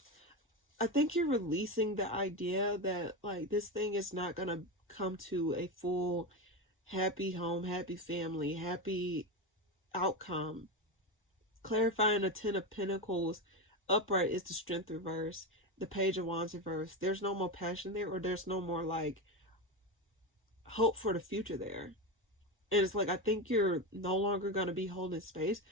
I think you're releasing the idea that, like, this thing is not going to come to a full happy home, happy family, happy outcome. Clarifying a Ten of Pentacles upright is the Strength reverse, the Page of Wands reverse. There's no more passion there, or there's no more, like, hope for the future there. And it's like, I think you're no longer going to be holding space.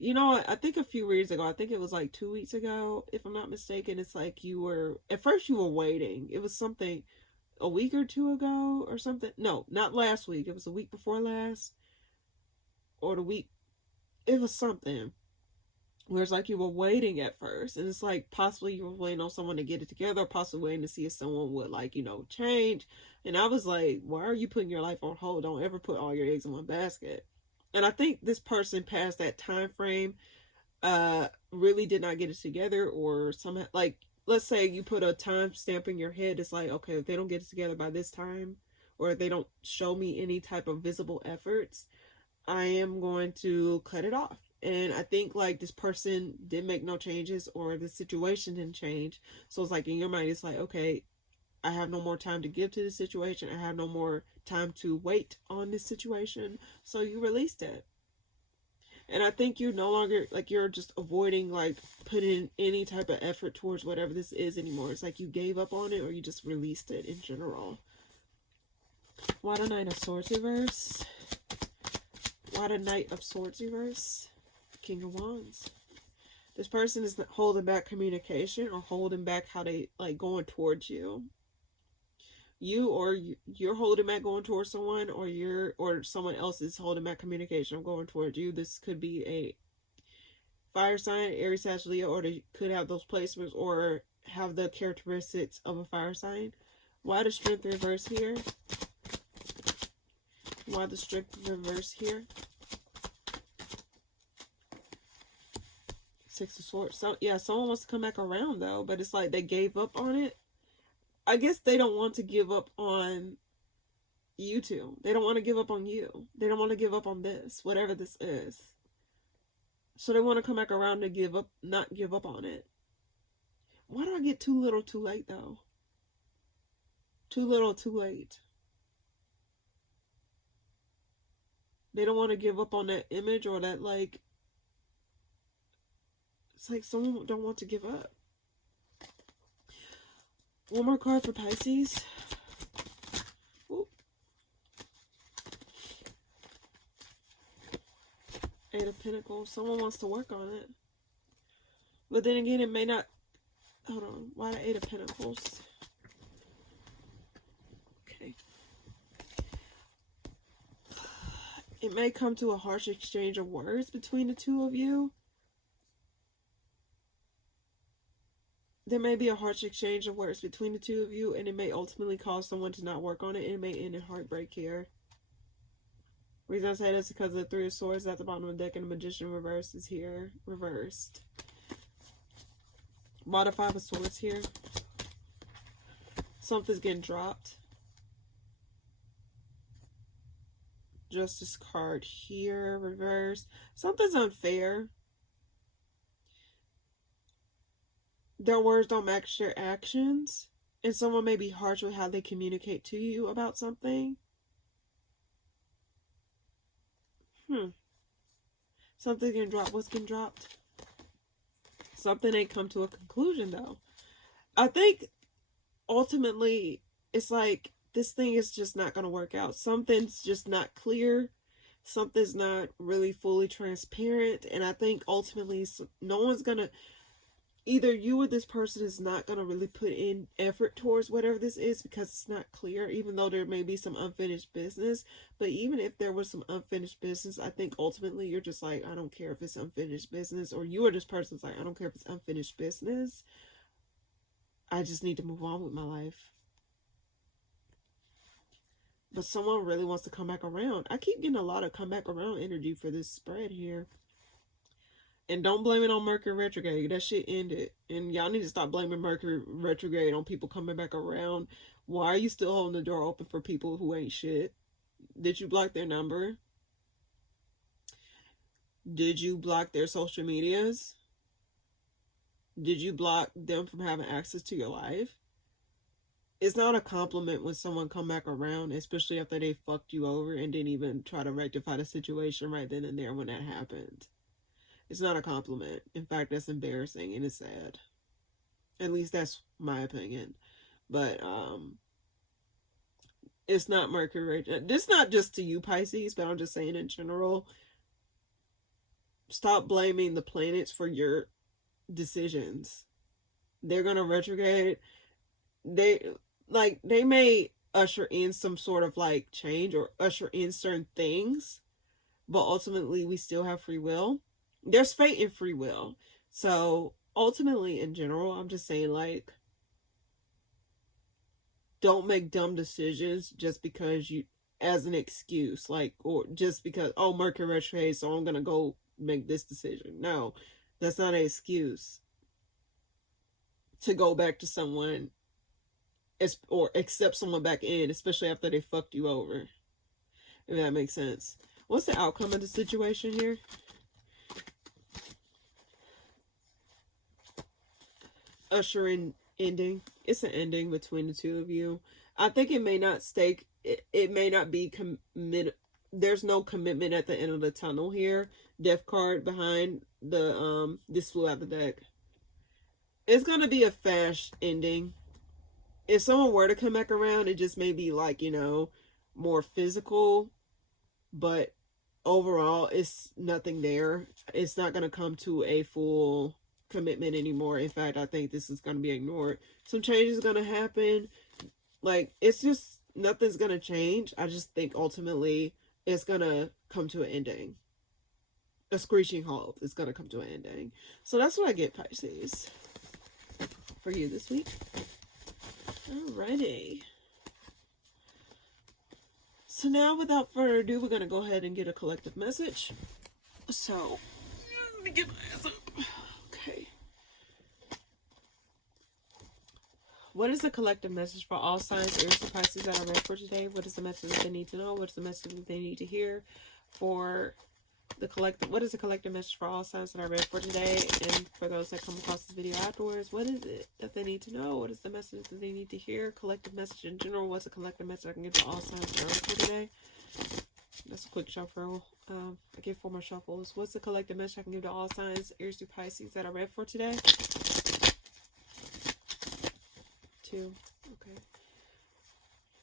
You know, I think a few weeks ago, I think it was like 2 weeks ago, if I'm not mistaken, it's like you were, at first you were waiting. It was something a week or two ago or something. No, not last week. It was a week before last, or the week. It was something where it's like you were waiting at first, and it's like possibly you were waiting on someone to get it together, or possibly waiting to see if someone would, like, you know, change. And I was like, why are you putting your life on hold? Don't ever put all your eggs in one basket. And I think this person past that time frame really did not get it together, or somehow, like, let's say you put a time stamp in your head. It's like, okay, if they don't get it together by this time, or if they don't show me any type of visible efforts, I am going to cut it off. And I think, like, this person did make no changes, or the situation didn't change. So it's like, in your mind, it's like, okay, I have no more time to give to this situation. I have no more time to wait on this situation. So you released it. And I think you're no longer, like, you're just avoiding, like, putting any type of effort towards whatever this is anymore. It's like you gave up on it, or you just released it in general. Why the Knight of Swords reverse? Why the Knight of Swords reverse? King of Wands. This person is holding back communication, or holding back how they, like, going towards you. You're holding back going towards someone, or someone else is holding back communication of going towards you. This could be a fire sign, Aries, Sagittarius, Leo, or they could have those placements, or have the characteristics of a fire sign. Why the Strength reverse here? Why the Strength reverse here? Six of Swords. So yeah, someone wants to come back around, though, but it's like they gave up on it. I guess they don't want to give up on you two. They don't want to give up on you. They don't want to give up on this, whatever this is. So they want to come back around to give up, not give up on it. Why do I get too little too late, though? Too little too late. They don't want to give up on that image, or that, like, it's like someone don't want to give up. One more card for Pisces. Ooh. Eight of Pentacles. Someone wants to work on it. But then again, it may not... Hold on. Why the Eight of Pentacles? Okay. It may come to a harsh exchange of words between the two of you. There may be a harsh exchange of words between the two of you, and it may ultimately cause someone to not work on it, and it may end in heartbreak here. The reason I say this is because the Three of Swords at the bottom of the deck and the Magician reversed is here, reversed. Why the Five of Swords here? Something's getting dropped. Justice card here, reversed. Something's unfair. Their words don't match their actions, and someone may be harsh with how they communicate to you about something. Something getting dropped. What's getting dropped? Something ain't come to a conclusion, though. I think ultimately it's like this thing is just not going to work out. Something's just not clear. Something's not really fully transparent. And I think ultimately no one's going to, either you or this person is not going to really put in effort towards whatever this is because it's not clear, even though there may be some unfinished business. But even if there was some unfinished business, I think ultimately you're just like, I don't care if it's unfinished business. Or you or this person's like, I don't care if it's unfinished business. I just need to move on with my life. But someone really wants to come back around. I keep getting a lot of come back around energy for this spread here. And don't blame it on Mercury retrograde. That shit ended. And y'all need to stop blaming Mercury retrograde on people coming back around. Why are you still holding the door open for people who ain't shit? Did you block their number? Did you block their social medias? Did you block them from having access to your life? It's not a compliment when someone come back around, especially after they fucked you over and didn't even try to rectify the situation right then and there when that happened. It's not a compliment. In fact, that's embarrassing and it's sad. At least that's my opinion. But it's not Mercury. This not just to you, Pisces, but I'm just saying in general. Stop blaming the planets for your decisions. They're gonna retrograde. They may usher in some sort of like change or usher in certain things, but ultimately we still have free will. There's fate in free will. So ultimately, in general, I'm just saying, like, don't make dumb decisions just because you, as an excuse, like, or just because, oh, Mercury retrograde, so I'm gonna go make this decision. No, that's not an excuse to go back to someone or accept someone back in, especially after they fucked you over. If that makes sense. What's the outcome of the situation here? Ushering ending. It's an ending between the two of you. I think it may not stay, it may not be committed. There's no commitment at the end of the tunnel here. Death card behind the this flew out the deck. It's gonna be a fast ending. If someone were to come back around, it just may be like, you know, more physical, but overall it's nothing there. It's not gonna come to a full commitment anymore. In fact, I think this is going to be ignored. Some changes are going to happen. Like, it's just, nothing's going to change. I just think ultimately it's going to come to an ending. A screeching halt is going to come to an ending. So that's what I get, Pisces, for you this week. Alrighty. So now, without further ado, we're going to go ahead and get a collective message. So, let me get my ass up. Okay. What is the collective message for all signs, Aries, and Pisces that I read for today? What is the message that they need to know? What is the message that they need to hear for the collective? What is the collective message for all signs that I read for today? And for those that come across this video afterwards, what is it that they need to know? What is the message that they need to hear? Collective message in general. What's a collective message I can give to all signs that I read for today? That's a quick shuffle. I get 4 more shuffles. What's the collective message I can give to all signs, Aries through Pisces, that I read for today? 2. Okay.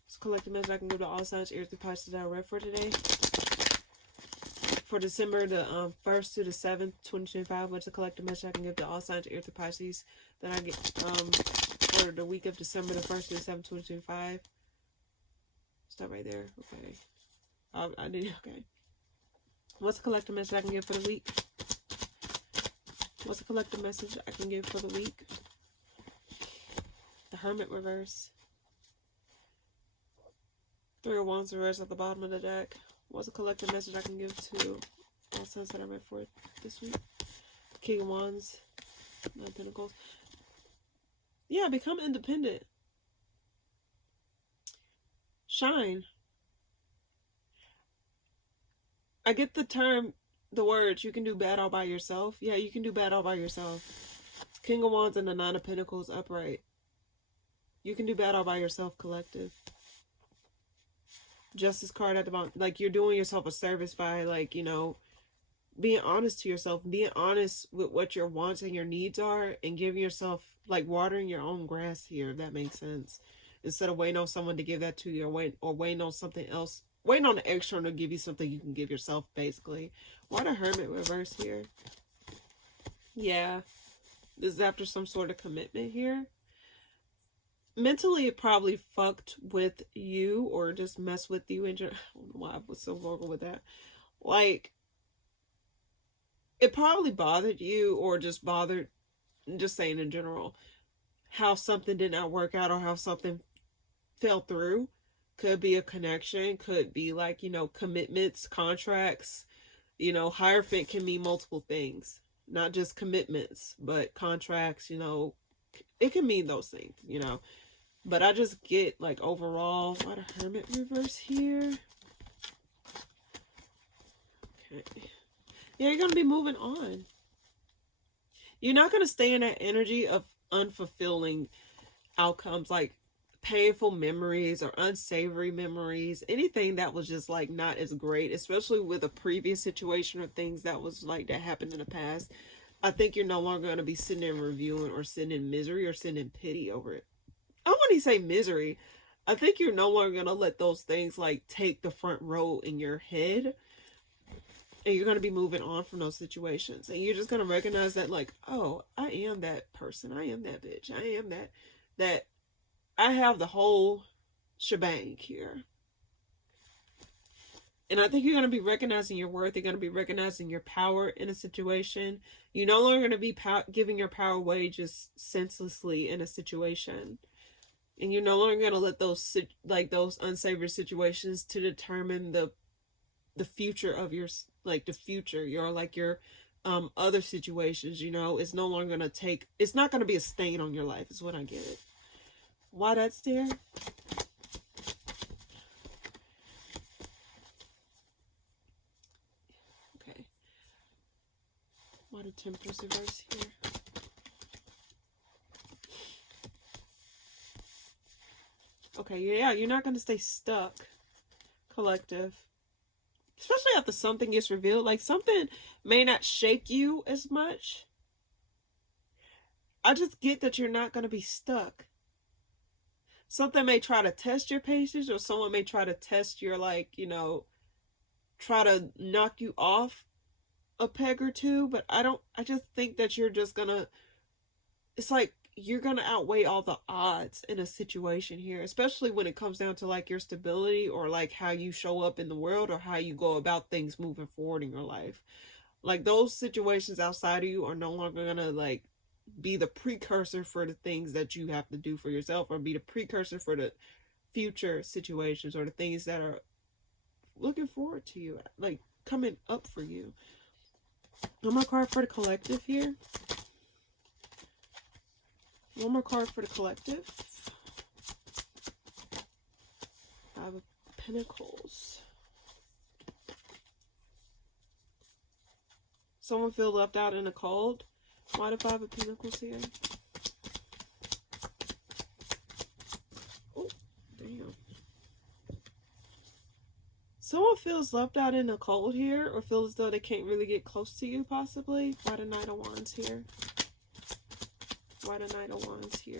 What's the collective message I can give to all signs, Aries through Pisces, that I read for today? For December the 1st to the 7th, 2025, what's the collective message I can give to all signs, Aries through Pisces, that I get for the week of December the 1st to the 7th, 2025? Stop right there. Okay. I did, okay. What's a collective message I can give for the week? What's a collective message I can give for the week? The Hermit reverse. 3 of Wands reverse at the bottom of the deck. What's a collective message I can give to all signs that I read for this week? King of Wands. 9 of Pentacles. Yeah, become independent. Shine. I get the term, the words, you can do bad all by yourself. Yeah, you can do bad all by yourself. King of Wands and the 9 of Pentacles upright. You can do bad all by yourself, collective. Justice card at the bottom. Like, you're doing yourself a service by, like, you know, being honest to yourself. Being honest with what your wants and your needs are. And giving yourself, like, watering your own grass here, if that makes sense. Instead of waiting on someone to give that to you. Or waiting on something else. Waiting on the external to give you something you can give yourself, basically. Why the Hermit reverse here? Yeah. This is after some sort of commitment here. Mentally, it probably fucked with you or just messed with you. I don't know why I was so vulgar with that. Like, it probably bothered you or just bothered, just saying in general, how something did not work out or how something fell through. Could be a connection, could be like, you know, commitments, contracts. You know, Hierophant can mean multiple things. Not just commitments, but contracts, you know. It can mean those things, you know. But I just get, like, overall, why the Hermit reverse here? Okay. Yeah, you're going to be moving on. You're not going to stay in that energy of unfulfilling outcomes, like painful memories or unsavory memories. Anything that was just, like, not as great, especially with a previous situation or things that was, like, that happened in the past. I think you're no longer going to be sitting there reviewing or sitting in misery or sitting in pity over it. I wouldn't say misery. I think you're no longer going to let those things, like, take the front row in your head. And you're going to be moving on from those situations. And you're just going to recognize that, like, oh, I am that person. I am that bitch. I am that I have the whole shebang here. And I think you're going to be recognizing your worth. You're going to be recognizing your power in a situation. You're no longer going to be giving your power away just senselessly in a situation. And you're no longer going to let those, like, those unsavory situations to determine the future of your, like, the future, your, like, your other situations, you know. It's no longer going to take, it's not going to be a stain on your life, is what I get it. Why that's there? Okay. Why the Temperance reverse here? Okay, yeah, you're not going to stay stuck, collective. Especially after something gets revealed. Like, something may not shake you as much. I just get that you're not going to be stuck. Something may try to test your patience, or someone may try to test your, like, you know, try to knock you off a peg or two. But I just think that you're just going to, it's like, you're going to outweigh all the odds in a situation here, especially when it comes down to, like, your stability or, like, how you show up in the world or how you go about things moving forward in your life. Like, those situations outside of you are no longer going to, like, be the precursor for the things that you have to do for yourself, or be the precursor for the future situations or the things that are looking forward to you, like, coming up for you. One more card for the collective here. One more card for the collective. 5 of Pentacles. Someone feel left out in the cold. Why the 5 of Pentacles here? Oh, damn. Someone feels left out in the cold here, or feels as though they can't really get close to you, possibly. Why the Knight of Wands here? Why the Knight of Wands here?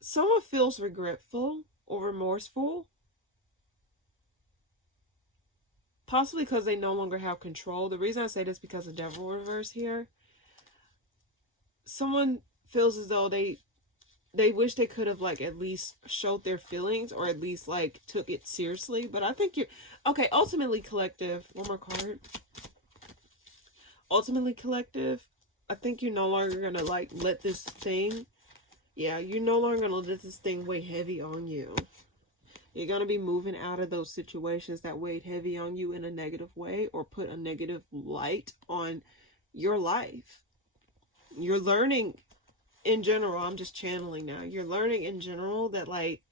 Someone feels regretful or remorseful. Possibly because they no longer have control. The reason I say this is because of Devil reverse here. Someone feels as though they they wish they could have like at least showed their feelings, or at least like took it seriously. But I think you're okay. Ultimately, collective. One more card. Ultimately, collective. I think you're no longer gonna like let this thing. Yeah, you're no longer gonna let this thing weigh heavy on you. You're gonna be moving out of those situations that weighed heavy on you in a negative way, or put a negative light on your life. You're learning in general, I'm just channeling now. You're learning in general that like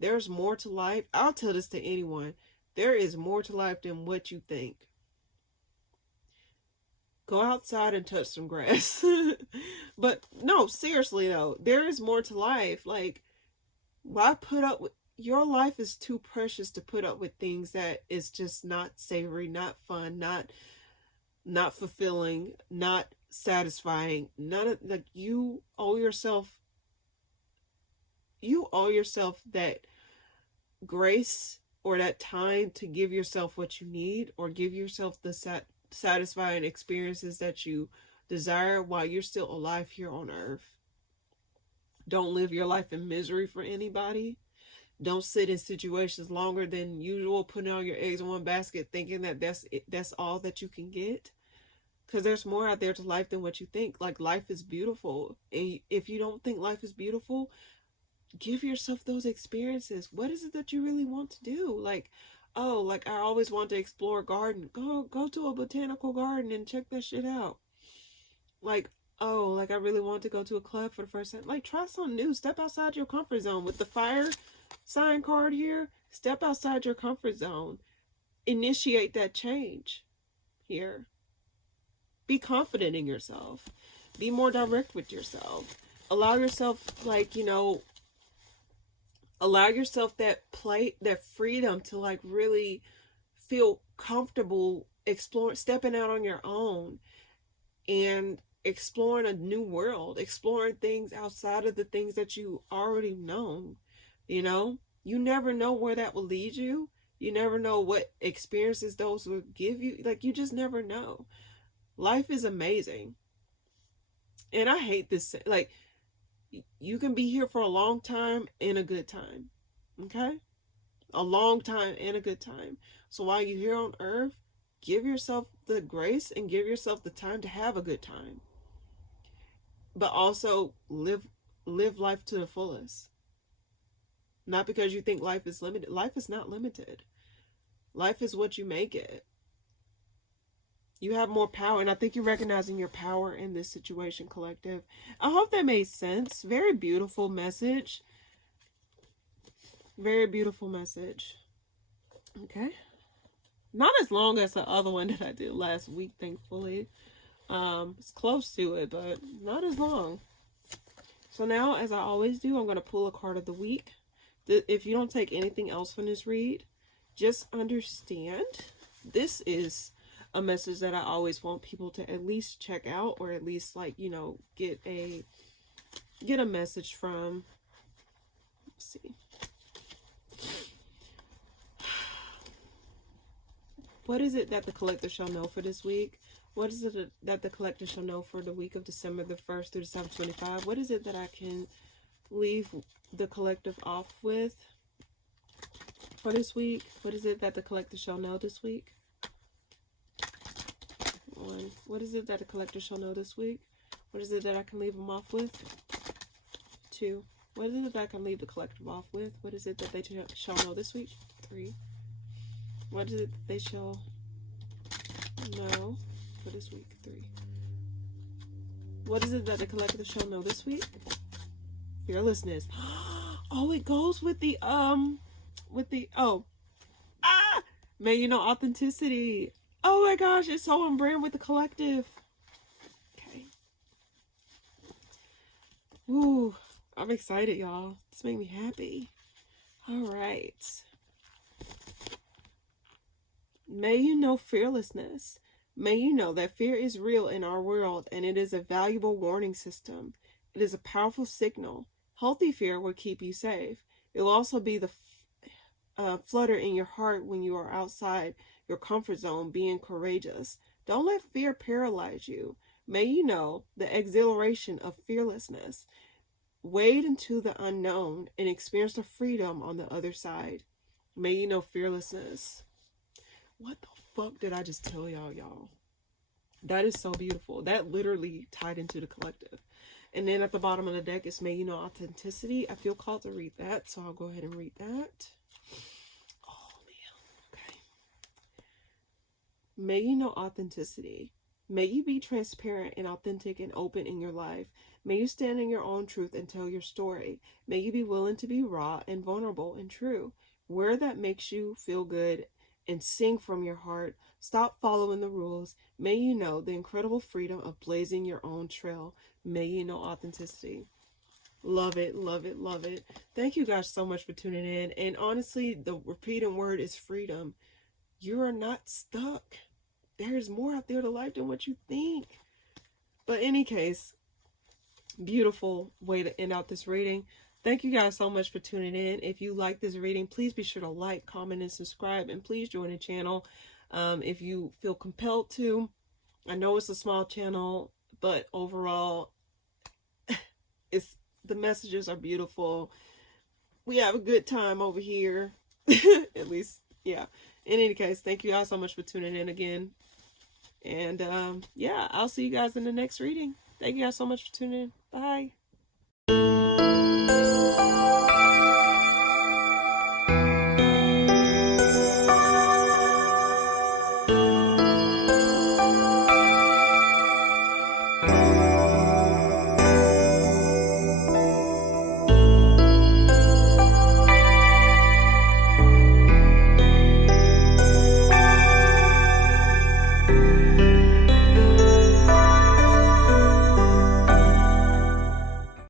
there's more to life. I'll tell this to anyone. There is more to life than what you think. Go outside and touch some grass. But no, seriously though, there is more to life. Like, why put up with, your life is too precious to put up with things that is just not savory, not fun, not fulfilling, not satisfying. None of, like, you owe yourself that grace, or that time to give yourself what you need, or give yourself the satisfying experiences that you desire while you're still alive here on earth. Don't live your life in misery for anybody. Don't sit in situations longer than usual, putting all your eggs in one basket, thinking that that's all that you can get. Because there's more out there to life than what you think. Like, life is beautiful. And if you don't think life is beautiful, give yourself those experiences. What is it that you really want to do? Like, oh, like I always want to explore a garden. Go to a botanical garden and check that shit out. Like, oh, like I really want to go to a club for the first time. Like, try something new. Step outside your comfort zone. With the fire sign card here, step outside your comfort zone. Initiate that change here. Be confident in yourself. Be more direct with yourself. Allow yourself, like, you know, allow yourself that freedom to like really feel comfortable stepping out on your own and exploring a new world, exploring things outside of the things that you already known. You know, you never know where that will lead you. You never know what experiences those will give you. Like, you just never know. Life is amazing. And I hate this. Like, you can be here for a long time and a good time. Okay? A long time and a good time. So while you're here on earth, give yourself the grace and give yourself the time to have a good time. But also live life to the fullest. Not because you think life is limited. Life is not limited. Life is what you make it. You have more power, and I think you're recognizing your power in this situation, collective. I hope that made sense. Very beautiful message. Very beautiful message. Okay. Not as long as the other one that I did last week, thankfully. It's close to it, but not as long. So now, as I always do, I'm going to pull a card of the week. If you don't take anything else from this read, just understand this is a message that I always want people to at least check out, or at least, like, you know, get a message from. Let's see. What is it that the collective shall know for this week? What is it that the collective shall know for the week of December the 1st through December 25? What is it that I can leave the collective off with for this week? What is it that the collective shall know this week? 1. What is it that the collective shall know this week? What is it that I can leave them off with? 2. What is it that I can leave the collective off with? What is it that they shall know this week? 3. What is it that they shall know for this week? 3. What is it that the collective shall know this week? Fearlessness. Oh, it goes with the may you know authenticity. Oh my gosh, it's so on brand with the collective. Okay. Ooh, I'm excited, y'all. This made me happy. All right. May you know fearlessness. May you know that fear is real in our world, and it is a valuable warning system. It is a powerful signal. Healthy fear will keep you safe. It will also be the flutter in your heart when you are outside your comfort zone, being courageous. Don't let fear paralyze you. May you know the exhilaration of fearlessness. wade into the unknown and experience the freedom on the other side. May you know fearlessness. What the fuck did I just tell y'all? That is so beautiful. That literally tied into the collective. And then at the bottom of the deck is may you know authenticity. I feel called to read that, so I'll go ahead and read that. Oh, man. Okay. May you know authenticity. May you be transparent and authentic and open in your life. May you stand in your own truth and tell your story. May you be willing to be raw and vulnerable and true. Wear that makes you feel good and sing from your heart. Stop following the rules. May you know the incredible freedom of blazing your own trail. May you know authenticity. Love it, love it, love it. Thank you guys so much for tuning in. And honestly, the repeating word is freedom. You are not stuck. There's more out there to life than what you think. But in any case, beautiful way to end out this reading. Thank you guys so much for tuning in. If you like this reading, please be sure to like, comment, and subscribe. And please join the channel if you feel compelled to. I know it's a small channel, but overall, the messages are beautiful. We have a good time over here. At least, yeah. In any case, thank you guys so much for tuning in again. And yeah, I'll see you guys in the next reading. Thank you guys so much for tuning in. Bye.